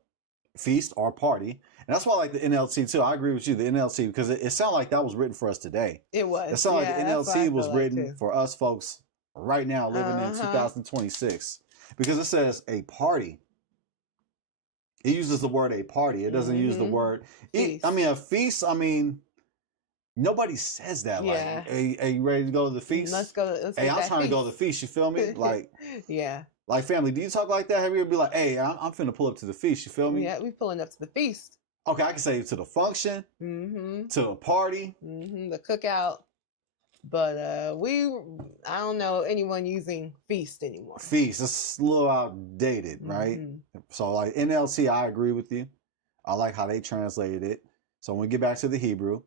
feast or party. And that's why I like the NLT too. I agree with you, the NLT, because it sounded like that was written for us today. It was. It sounded like the That's what I NLT feel was like written too. for us folks right now living in 2026, because it says a party. It uses the word a party. It doesn't use the word feast. a feast. I mean, nobody says that. Yeah. Like, hey, you ready to go to the feast? Let's go. Let's Hey, I'm trying to go to the feast. You feel me? Like, yeah. Like, family, do you talk like that? Have you ever be like, hey, I'm finna pull up to the feast? You feel me? Yeah, we pulling up to the feast. Okay, I can say to the function, to a party, the cookout. But I don't know anyone using feast anymore. Feast, it's a little outdated, right? So like NLT, I agree with you. I like how they translated it. So when we get back to the Hebrew,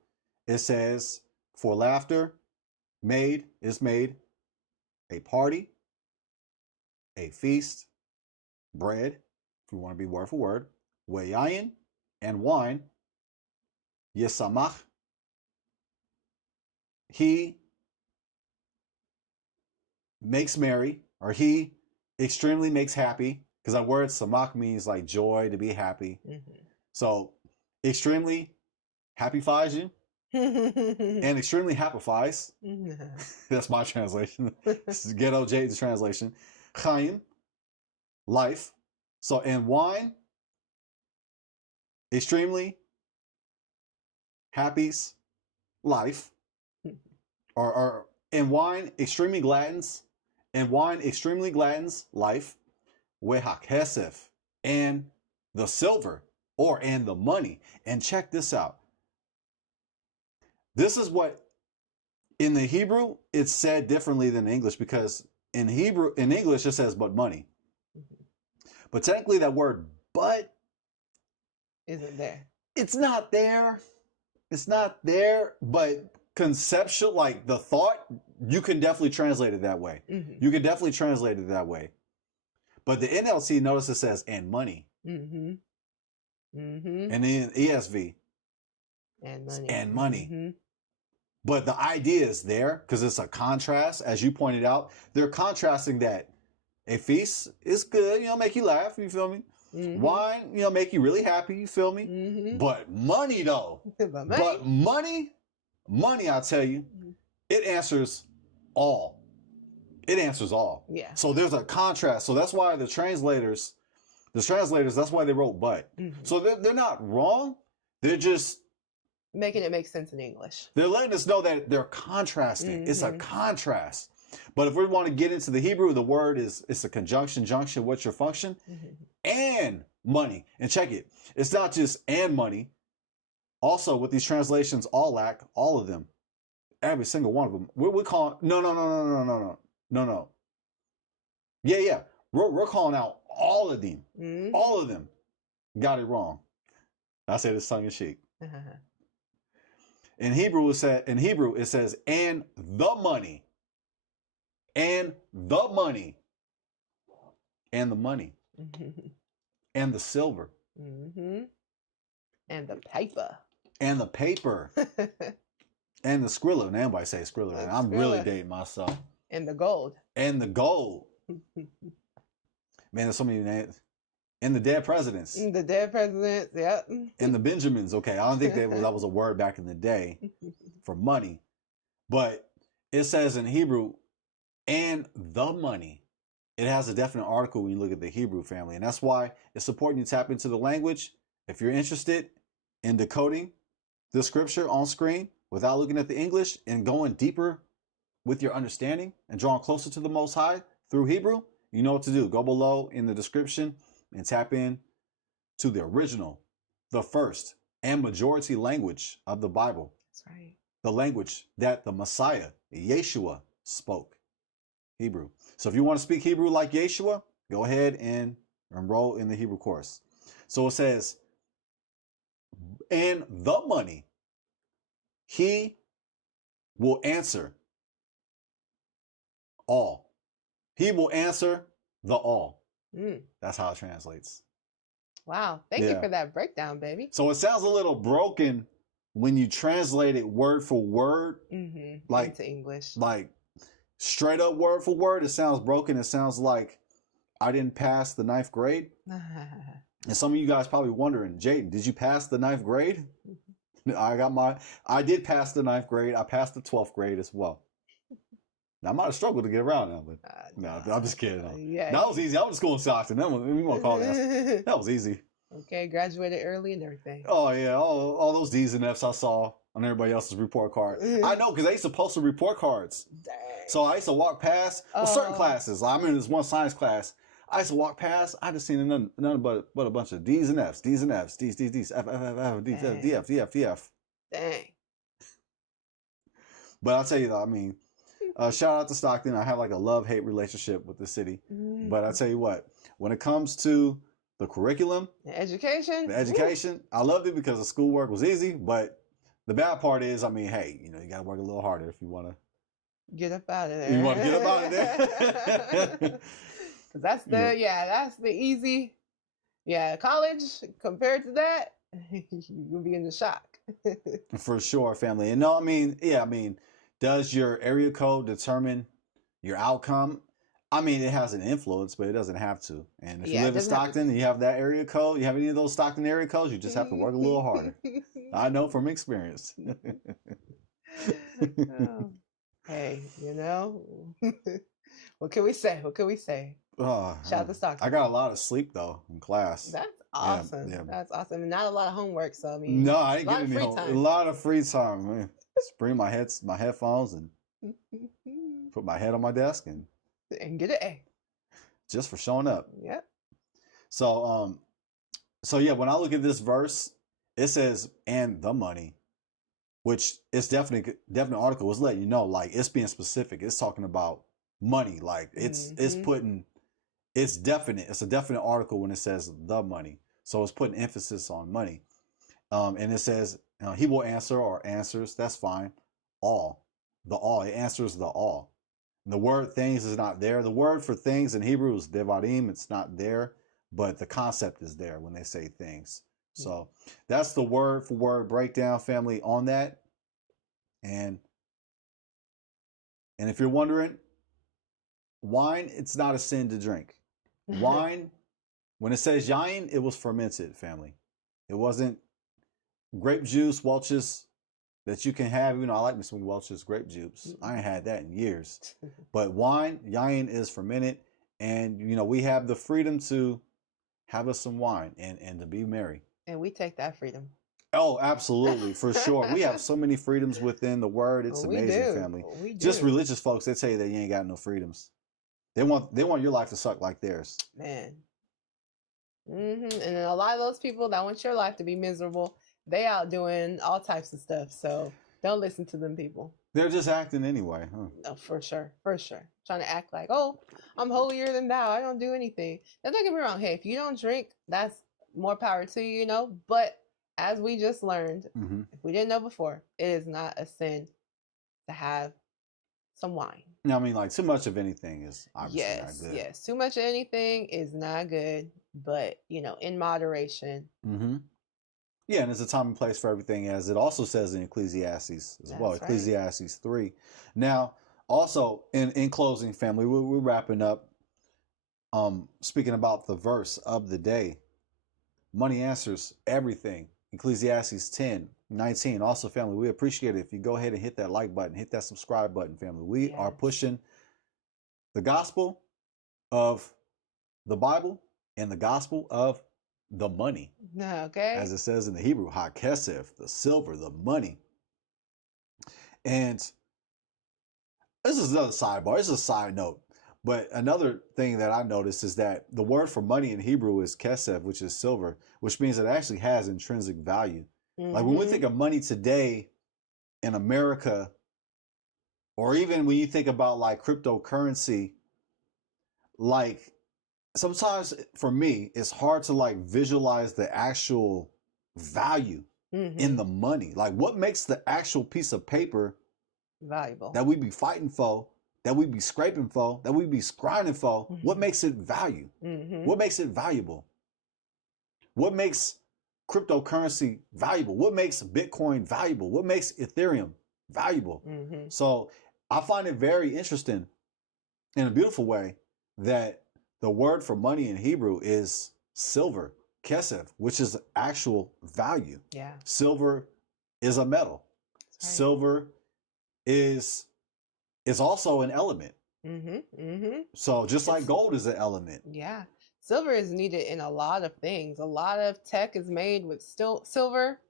it says, for laughter, made, a party, a feast, bread, if we want to be word for word, weyayin, and wine, yesamach, he makes merry, or he extremely makes happy, because that word samach means like joy, to be happy. So extremely happyfies you and extremely happifies. That's my translation. This is Ghetto Jade's translation. Chaim, life. So in wine, extremely happy's life, or in wine extremely gladdens, life. Wehakesef, and the silver, and the money. And check this out. This is what in the Hebrew it's said differently than English, because in English it says but money. But technically that word but isn't there. It's not there. It's not there, but conceptual, like the thought, you can definitely translate it that way. You can definitely translate it that way. But the NLT, notice it says and money. And then ESV. And money. But the idea is there because it's a contrast, as you pointed out. They're contrasting that a feast is good, make you laugh, you feel me? Wine, make you really happy, you feel me? But money, though. But money, I tell you, it answers all. It answers all. Yeah. So there's a contrast. So that's why the translators, that's why they wrote but. So they're not wrong. They're just making it make sense in English. They're letting us know that they're contrasting. It's a contrast. But if we want to get into the Hebrew, the word it's a conjunction, junction, what's your function? And money. And check it. It's not just and money. Also, with these translations, all lack, all of them. Every single one of them. We're calling, no. Yeah. We're calling out all of them. All of them got it wrong. I say this tongue in cheek. In Hebrew, it says, and the money. And the money. And the money. And the silver. And the paper. And the paper. And the skrilla. Now everybody say skrilla. And I'm really dating myself. And the gold. And the gold. Man, there's so many names. And the dead presidents. The dead presidents, yep. And the Benjamins. Okay, I don't think that was a word back in the day for money. But it says in Hebrew, and the money. It has a definite article when you look at the Hebrew, family. And that's why it's important you tap into the language. If you're interested in decoding the scripture on screen without looking at the English and going deeper with your understanding and drawing closer to the Most High through Hebrew, you know what to do. Go below in the description and tap in to the original, the first and majority language of the Bible. That's right. The language that the Messiah, Yeshua, spoke, Hebrew. So if you want to speak Hebrew like Yeshua, go ahead and enroll in the Hebrew course. So it says, and the money, he will answer all. He will answer the all. That's how it translates. Wow. Thank you for that breakdown, baby. So it sounds a little broken when you translate it word for word. Like into English. Like straight up word for word. It sounds broken. It sounds like I didn't pass the 9th grade. And some of you guys probably wondering, Jaden, did you pass the 9th grade? I did pass the 9th grade. I passed the 12th grade as well. Now, I might have struggled to get around now, but no, I'm just kidding. Yeah, that was easy. I went to school in Stockton. We won't call that. That was easy. Okay, graduated early and everything. Oh yeah, all those D's and F's I saw on everybody else's report card. I know, because I used to post the report cards. Dang. So I used to walk past certain classes. I mean, there's one science class. I used to walk past. I just seen none but a bunch of D's and F's, D's and F's, D's, F, D, F, D, F, D, F. Dang. But I'll tell you though, I mean, shout out to Stockton. I have like a love-hate relationship with the city. But I tell you what, when it comes to the curriculum, the education, I loved it because the schoolwork was easy. But the bad part is, I mean, hey, you got to work a little harder if you want to get up out of there. You want to get up out of there? That's the easy. Yeah, college compared to that, you'll be in the shock. For sure, family. And no, I mean, does your area code determine your outcome? I mean, it has an influence, but it doesn't have to. And if you live in Stockton and you have that area code, you have any of those Stockton area codes, you just have to work a little harder. I know from experience. Hey, what can we say? Shout out to Stockton. I got a lot of sleep though in class. That's awesome. Yeah. That's awesome. And not a lot of homework, so I mean, no, I didn't get any homework. A lot of free time. Man. Just bring my headphones and put my head on my desk and get an A. Just for showing up. Yep. So yeah, when I look at this verse, it says "and the money," which is definite article. It's letting you know, like, it's being specific. It's talking about money. Like it's definite. It's a definite article when it says the money. So it's putting emphasis on money. And it says he will answer or answers. That's fine. It answers the all. The word things is not there. The word for things in Hebrew is devarim. It's not there, but the concept is there when they say things. So that's the word for word breakdown, family, on that. And if you're wondering, wine, it's not a sin to drink. Wine, when it says yain, it was fermented, family. It wasn't grape juice, Welch's, that you can have. I like me some Welch's grape juice. I ain't had that in years. But wine, yain, is fermented. And, we have the freedom to have us some wine and to be merry. And we take that freedom. Oh, absolutely, for sure. We have so many freedoms within the word. It's amazing, family. Just religious folks, they tell you that you ain't got no freedoms. They want your life to suck like theirs. Man. And then a lot of those people that want your life to be miserable, they out doing all types of stuff. So don't listen to them people. They're just acting anyway. Huh? No, for sure. Trying to act like, oh, I'm holier than thou. I don't do anything. Now, don't get me wrong. Hey, if you don't drink, that's more power to you, But as we just learned, if we didn't know before, it is not a sin to have some wine. I mean, like, too much of anything is obviously not good. Yes, too much of anything is not good, but, in moderation. Yeah, and there's a time and place for everything, as it also says in Ecclesiastes as well, Ecclesiastes 3. Now, also, in closing, family, we're wrapping up, speaking about the verse of the day. Money answers everything. Ecclesiastes 10:19. Also, family, we appreciate it if you go ahead and hit that like button, hit that subscribe button, family. We are pushing the gospel of the Bible and the gospel of the money. Okay. As it says in the Hebrew, hakesef, the silver, the money. And this is another sidebar. This is a side note. But another thing that I noticed is that the word for money in Hebrew is kesef, which is silver, which means it actually has intrinsic value. Like when we think of money today in America, or even when you think about like cryptocurrency, like sometimes for me, it's hard to like visualize the actual value in the money. Like what makes the actual piece of paper valuable that we be fighting for, that we be scraping for, that we be grinding for? What makes it value? What makes it valuable? What makes cryptocurrency valuable? What makes Bitcoin valuable? What makes Ethereum valuable? So I find it very interesting in a beautiful way that the word for money in Hebrew is silver. kesef, which is actual value. Yeah. Silver is a metal. That's right. Silver is also an element. So just like gold is an element. Yeah. Silver is needed in a lot of things. A lot of tech is made with silver.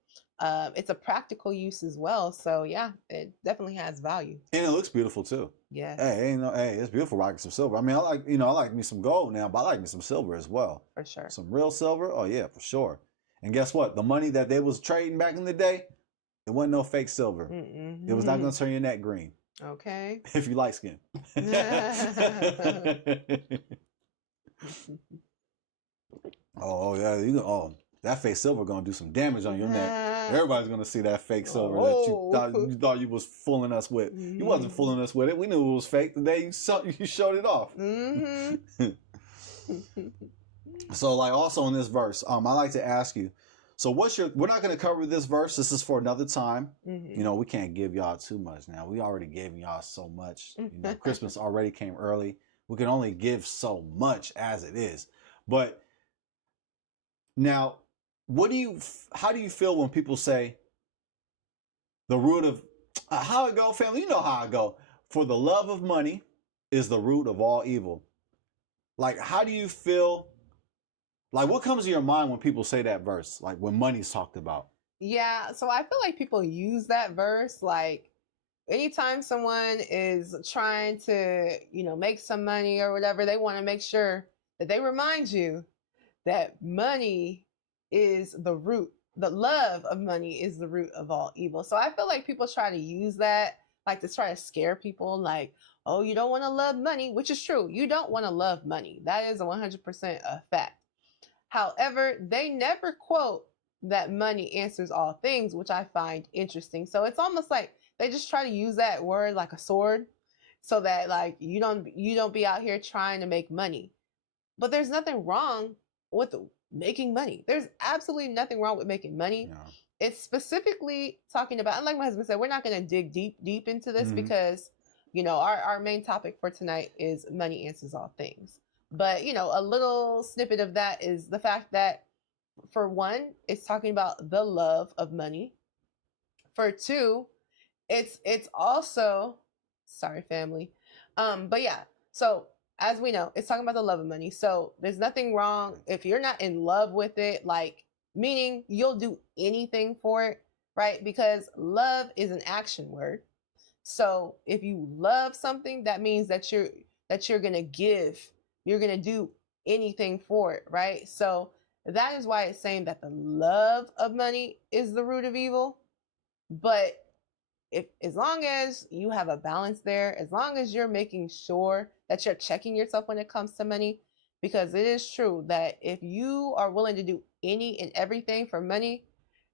It's a practical use as well. So yeah, it definitely has value. And it looks beautiful too. Yes. Hey, it's beautiful rocking some silver. I mean, I like me some gold now, but I like me some silver as well. For sure. Some real silver. Oh yeah, for sure. And guess what? The money that they was trading back in the day, it wasn't no fake silver. It was not going to turn your neck green. Okay. If you light skin. Oh yeah, that fake silver gonna do some damage on your neck. Everybody's gonna see that fake silver that you thought you was fooling us with. You wasn't fooling us with it. We knew it was fake the day you showed it off. So like also in this verse, I like to ask you. So we're not gonna cover this verse. This is for another time. You know, we can't give y'all too much now. We already gave y'all so much. You know, Christmas already came early. We can only give so much as it is. But now, how do you feel when people say the root of how it go, family? You know how I go. For the love of money is the root of all evil. Like, how do you feel? Like, what comes to your mind when people say that verse? Like, when money's talked about? Yeah, so I feel like people use that verse like anytime someone is trying to, make some money or whatever, they want to make sure that they remind you that money is the root. The love of money is the root of all evil. So I feel like people try to use that, like to try to scare people, like, oh, you don't want to love money, which is true. You don't want to love money. That is 100% a fact. However, they never quote that money answers all things, which I find interesting. So it's almost like they just try to use that word like a sword so that like you don't be out here trying to make money. But there's nothing wrong with making money. There's absolutely nothing wrong with making money. No. It's specifically talking about, and like my husband said, we're not going to dig deep into this because, our main topic for tonight is money answers all things. But, a little snippet of that is the fact that, for one, it's talking about the love of money. For two, it's also, sorry, family. But yeah, so as we know, it's talking about the love of money. So there's nothing wrong if you're not in love with it, like meaning you'll do anything for it, right? Because love is an action word. So if you love something, that means that you're going to give, you're going to do anything for it, right? So that is why it's saying that the love of money is the root of evil. But as long as you have a balance there, as long as you're making sure that you're checking yourself when it comes to money, because it is true that if you are willing to do any and everything for money,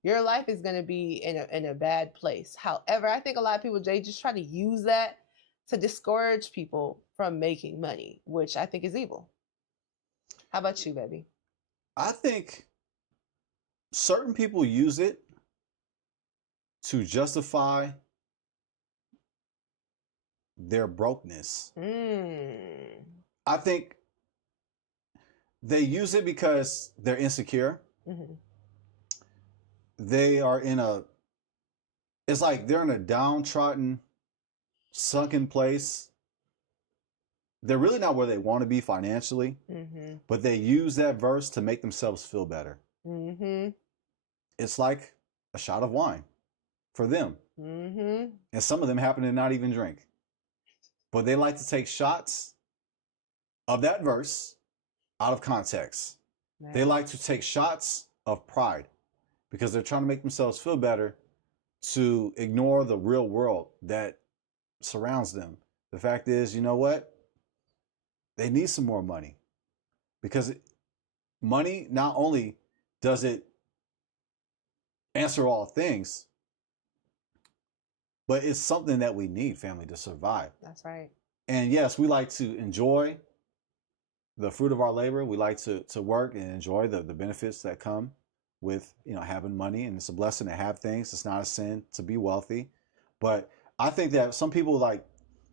your life is going to be in a bad place. However, I think a lot of people, they just try to use that to discourage people from making money, which I think is evil. How about you, baby? I think certain people use it to justify their brokenness. I think they use it because they're insecure. They are it's like they're in a downtrodden, sunken place. They're really not where they want to be financially, but they use that verse to make themselves feel better. It's like a shot of wine for them. And some of them happen to not even drink. But they like to take shots of that verse out of context. Nice. They like to take shots of pride because they're trying to make themselves feel better to ignore the real world that surrounds them. The fact is, you know what? They need some more money because money, not only does it answer all things, but it's something that we need, family, to survive. That's right. And yes, we like to enjoy the fruit of our labor. We like to work and enjoy the benefits that come with, having money. And it's a blessing to have things. It's not a sin to be wealthy. But I think that some people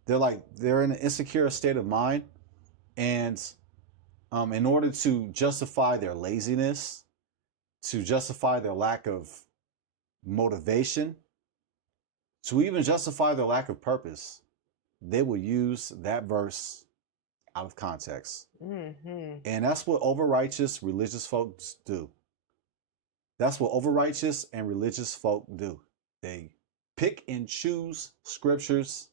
they're in an insecure state of mind. And in order to justify their laziness, to justify their lack of motivation, to even justify their lack of purpose, they will use that verse out of context. Mm-hmm. And that's what overrighteous religious folks do. That's what overrighteous and religious folk do. They pick and choose scriptures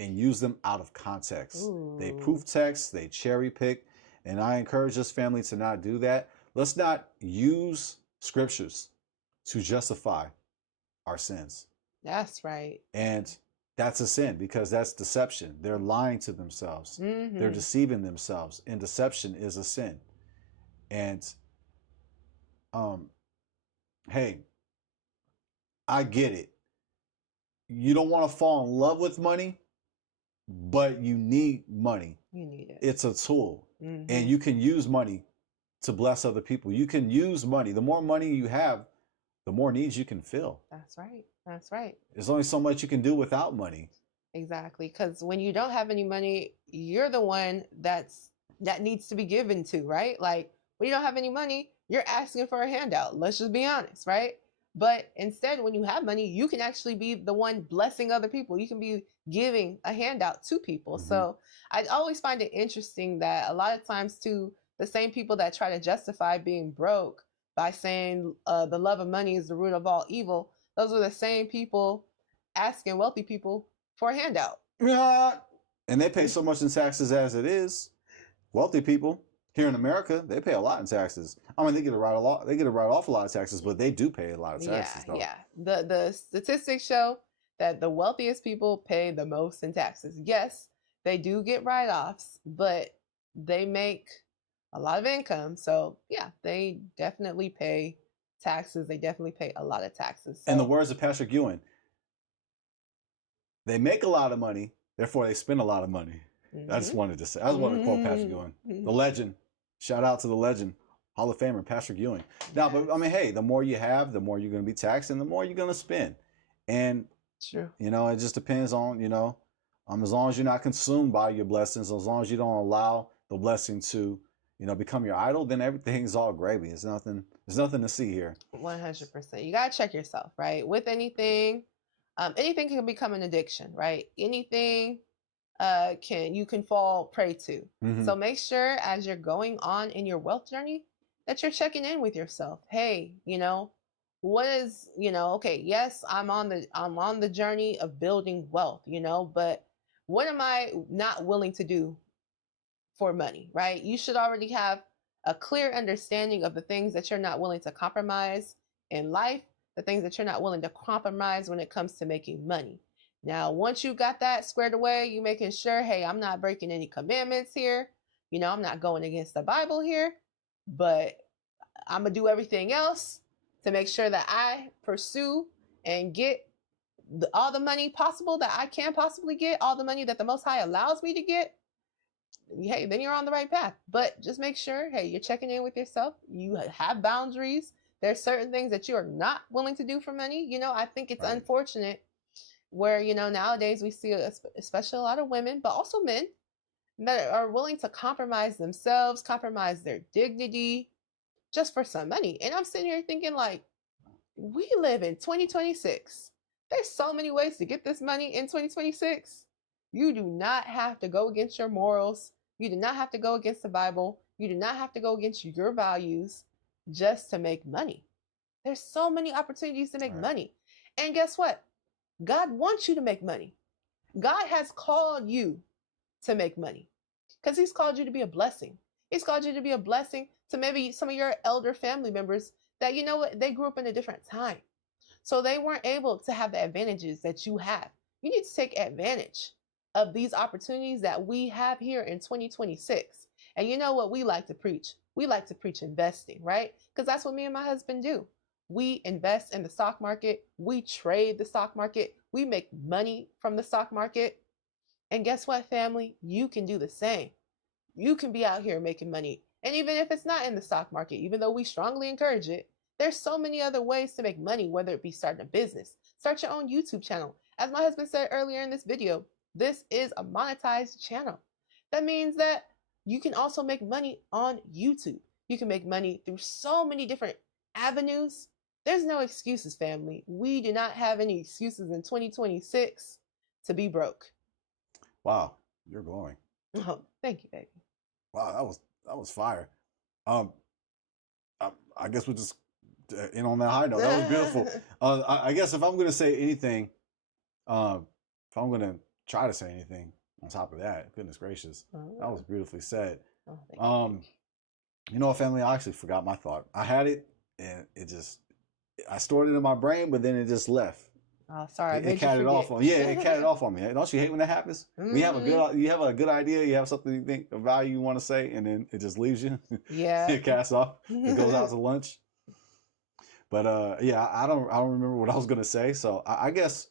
and use them out of context. Ooh. They proof text, they cherry pick, and I encourage this family to not do that. Let's not use scriptures to justify our sins. That's right. And that's a sin because that's deception. They're lying to themselves. Mm-hmm. They're deceiving themselves, and deception is a sin. And hey, I get it. You don't want to fall in love with money, but you need money. You need it. It's a tool. Mm-hmm. And you can use money to bless other people. You can use money. The more money you have, the more needs you can fill. That's right. That's right. There's only so much you can do without money. Exactly. Because when you don't have any money, you're the one that needs to be given to, right? Like when you don't have any money, you're asking for a handout. Let's just be honest, right? But instead, when you have money, you can actually be the one blessing other people. You can be giving a handout to people. Mm-hmm. So I always find it interesting that a lot of times too, the same people that try to justify being broke by saying the love of money is the root of all evil, those are the same people asking wealthy people for a handout. Yeah. And they pay so much in taxes as it is. Wealthy people here in America, they pay a lot in taxes. I mean, they get to write off a lot of taxes, but they do pay a lot of taxes. Yeah. The statistics show that the wealthiest people pay the most in taxes. Yes, they do get write-offs, but they make a lot of income. So yeah, they definitely pay taxes. They definitely pay a lot of taxes. So, in the words of Patrick Ewing, they make a lot of money, therefore they spend a lot of money. Mm-hmm. I just wanted to quote Patrick Ewing, the legend. Shout out to the legend, Hall of Famer Patrick Ewing. Now, but I mean, hey, the more you have, the more you're going to be taxed, and the more you're going to spend. And true. It just depends on as long as you're not consumed by your blessings, as long as you don't allow the blessing to become your idol, then everything's all gravy. There's nothing to see here. 100%. You got to check yourself, right? With anything, anything can become an addiction, right? Anything you can fall prey to. Mm-hmm. So make sure as you're going on in your wealth journey that you're checking in with yourself. Hey, what is, okay, yes, I'm on the journey of building wealth, but what am I not willing to do for money, right? You should already have a clear understanding of the things that you're not willing to compromise in life, the things that you're not willing to compromise when it comes to making money. Now, once you got that squared away, you making sure, hey, I'm not breaking any commandments here. I'm not going against the Bible here, but I'm going to do everything else to make sure that I pursue and get all the money possible that I can possibly get, all the money that the Most High allows me to get. Hey, then you're on the right path. But just make sure, hey, you're checking in with yourself. You have boundaries. There's certain things that you are not willing to do for money. I think it's unfortunate where, nowadays we see especially a lot of women, but also men that are willing to compromise themselves, compromise their dignity just for some money. And I'm sitting here thinking like, we live in 2026. There's so many ways to get this money in 2026. You do not have to go against your morals. You do not have to go against the Bible. You do not have to go against your values just to make money. There's so many opportunities to make money. And guess what? God wants you to make money. God has called you to make money because he's called you to be a blessing. He's called you to be a blessing to maybe some of your elder family members that, they grew up in a different time. So they weren't able to have the advantages that you have. You need to take advantage of these opportunities that we have here in 2026. And you know what we like to preach? We like to preach investing, right? Because that's what me and my husband do. We invest in the stock market. We trade the stock market. We make money from the stock market. And guess what, family? You can do the same. You can be out here making money. And even if it's not in the stock market, even though we strongly encourage it, there's so many other ways to make money, whether it be starting a business, start your own YouTube channel. As my husband said earlier in this video, this is a monetized channel. That means that you can also make money on YouTube. You can make money through so many different avenues, there's no excuses, family. We do not have any excuses in 2026 to be broke. Wow, you're glowing. Oh, thank you, baby. Wow, that was fire. Um, I guess we'll just end on that high note. That was beautiful. I guess if I'm going to say anything, if I'm going to try to say anything on top of that, goodness gracious, that was beautifully said. Oh, you know what, family? I actually forgot my thought. I had it, and I stored it in my brain, but then it just left. Oh, sorry, it catted off on. Yeah, it catted off on me. Don't you hate when that happens? Mm-hmm. When you have a good idea, you have something you think a value you want to say, and then it just leaves you. Yeah, it casts off. It goes out to lunch. But yeah, I don't remember what I was gonna say. So I guess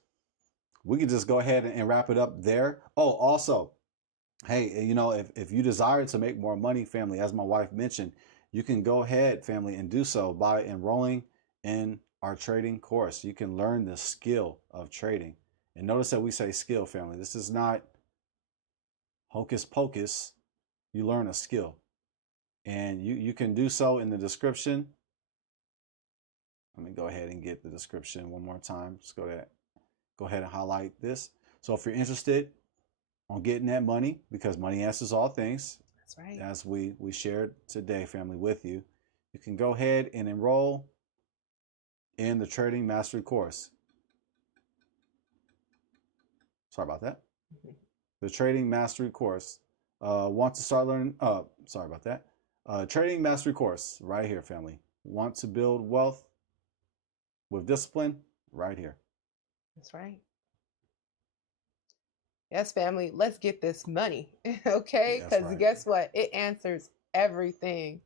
we could just go ahead and wrap it up there. Oh, also, hey, you know, if you desire to make more money, family, as my wife mentioned, you can go ahead, family, and do so by enrolling in our trading course. You can learn the skill of trading. And notice that we say skill, family. This is not hocus pocus. You learn a skill. And you can do so in the description. Let me go ahead and get the description one more time. Just go ahead and highlight this. So if you're interested on getting that money, because money answers all things. That's right. As we shared today, family, with you, you can go ahead and enroll in the Trading Mastery course. Sorry about that. The Trading Mastery course. Want to start learning? Sorry about that. Trading Mastery course right here, family. Want to build wealth with discipline? Right here. That's right. Yes, family, let's get this money, okay? Because right. Guess what? It answers everything.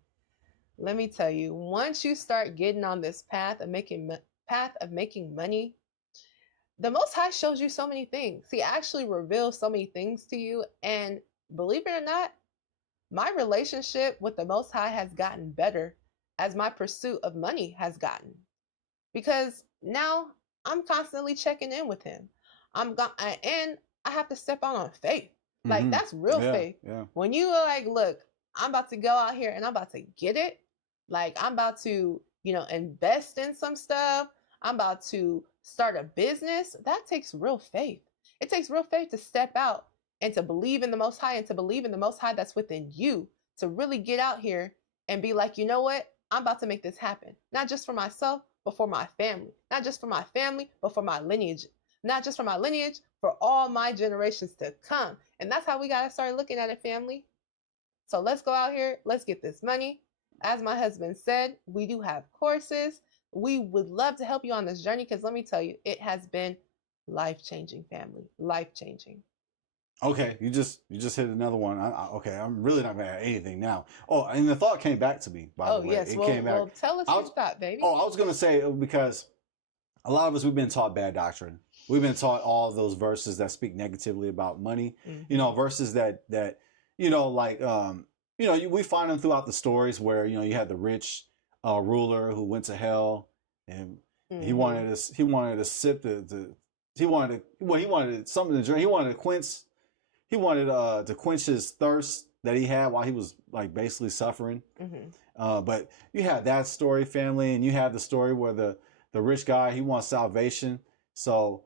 Let me tell you, once you start getting on this path of making money, the Most High shows you so many things. He actually reveals so many things to you, and believe it or not, my relationship with the Most High has gotten better as my pursuit of money has gotten, because now I'm constantly checking in with Him. And I have to step out on faith. Like, that's real faith. Yeah. When you are like, look, I'm about to go out here and I'm about to get it. Like, I'm about to, invest in some stuff. I'm about to start a business. That takes real faith. It takes real faith to step out and to believe in the Most High, and to believe in the Most High that's within you, to really get out here and be like, you know what? I'm about to make this happen. Not just for myself, but for my family. Not just for my family, but for my lineage. Not just for my lineage, for all my generations to come. And that's how we got to start looking at it, family. So let's go out here. Let's get this money. As my husband said, we do have courses. We would love to help you on this journey, because let me tell you, it has been life-changing, family. Life-changing. Okay, you just hit another one. Okay, I'm really not gonna add anything now. Oh, and the thought came back to me. By the way, yes, it came back. Well, tell us your thought, baby. Oh, I was gonna say, because a lot of us, we've been taught bad doctrine. We've been taught all of those verses that speak negatively about money. Mm-hmm. Verses that we find them throughout the stories where you had the rich ruler who went to hell, and he wanted to sip he wanted something to drink. He wanted to quench his thirst that he had while he was like basically suffering. But you have that story, family, and you have the story where the rich guy, he wants salvation. So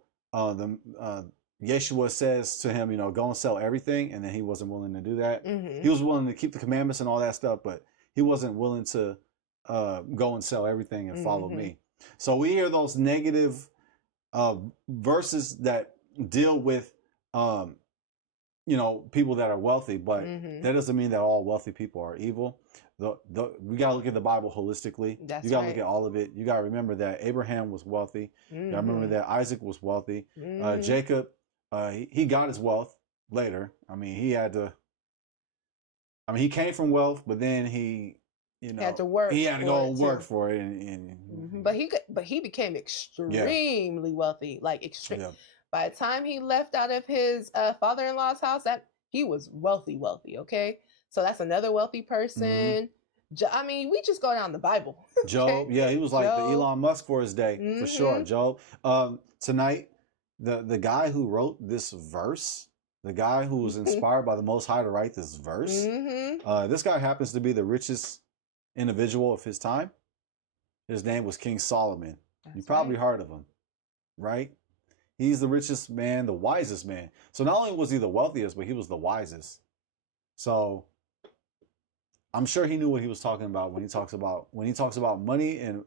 Yeshua says to him, go and sell everything. And then he wasn't willing to do that. He was willing to keep the commandments and all that stuff, but he wasn't willing to go and sell everything and follow me. So we hear those negative verses that deal with people that are wealthy, but that doesn't mean that all wealthy people are evil. We got to look at the Bible holistically. You got to look at all of it. You got to remember that Abraham was wealthy. You got to remember that Isaac was wealthy. Jacob, he got his wealth later. I mean, he came from wealth, but then he had to work. He had to go and work for it, but he became extremely wealthy, like extreme. Yeah. By the time he left out of his father-in-law's house, that he was wealthy. Okay, so that's another wealthy person. I mean, we just go down the Bible. Job, yeah, he was like the Elon Musk for his day, for sure. Job. Tonight, the guy who wrote this verse, the guy who was inspired by the Most High to write this verse, this guy happens to be the richest individual of his time. His name was King Solomon. That's You probably right. heard of him, right? He's the richest man, the wisest man. So not only was he the wealthiest, but he was the wisest. So I'm sure he knew what he was talking about when he talks about money and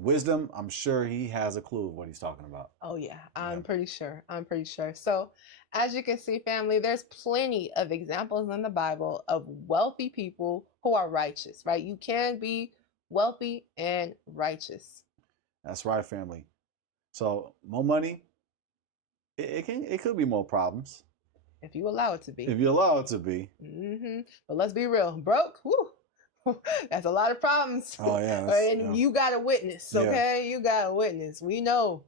wisdom. I'm sure he has a clue of what he's talking about. Oh yeah, Yeah. I'm pretty sure. I'm pretty sure. So, as you can see, family, there's plenty of examples in the Bible of wealthy people who are righteous, right? You can be wealthy and righteous. That's right, family. So more money, it could be more problems If you allow it to be. if you allow it to be. But let's be real, broke, whoo, that's a lot of problems. Oh yeah, And you got a witness, okay? You got a witness. We know.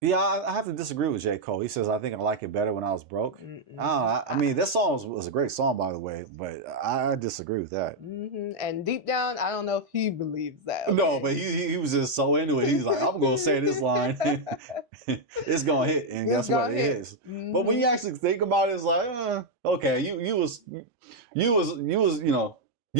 Yeah, I have to disagree with J. Cole. He says, I think I like it better when I was broke. I mean, that song was a great song, by the way, but I disagree with that. And deep down, I don't know if he believes that. Okay? No, but he was just so into it. He's like, I'm going to say this line. It's going to hit. And guess what? It hits. But when you actually think about it, it's like, okay, you was, you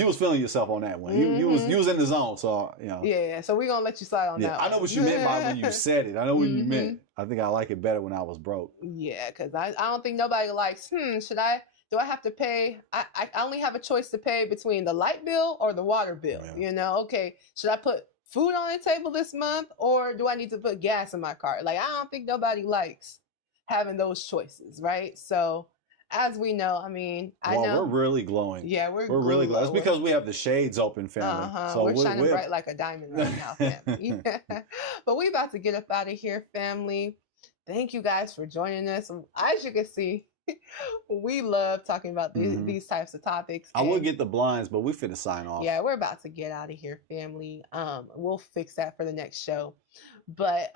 was feeling yourself on that one. You was in the zone, so Yeah, so we're gonna let you slide on that. I know what you meant by when you said it. I know what you meant. I think I like it better when I was broke. Yeah, because I don't think nobody likes. Do I have to pay? I only have a choice to pay between the light bill or the water bill. Yeah. Okay, should I put food on the table this month or do I need to put gas in my car? Like I don't think nobody likes having those choices, right? So. As we know, I mean, I know we're really glowing. Yeah, we're really glowing. That's because we have the shades open, family. So we're shining bright like a diamond right now, family. But we about to get up out of here, family. Thank you guys for joining us. As you can see, we love talking about these types of topics. I would get the blinds, but we finna sign off. Yeah, we're about to get out of here, family. We'll fix that for the next show. But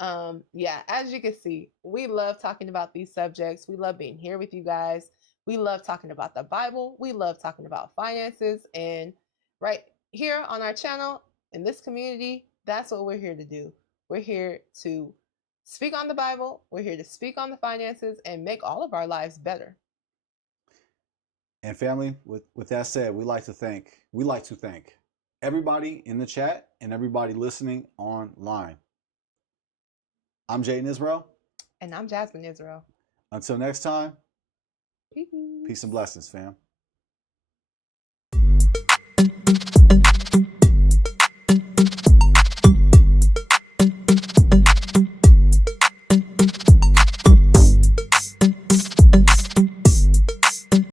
yeah, as you can see, we love talking about these subjects. We love being here with you guys. We love talking about the Bible. We love talking about finances. And right here on our channel, in this community, that's what we're here to do. We're here to speak on the Bible. We're here to speak on the finances and make all of our lives better. And family, with that said, we like to thank everybody in the chat and everybody listening online. I'm Jaden Israel. And I'm Jasmine Israel. Until next time, Peace. Peace and blessings, fam.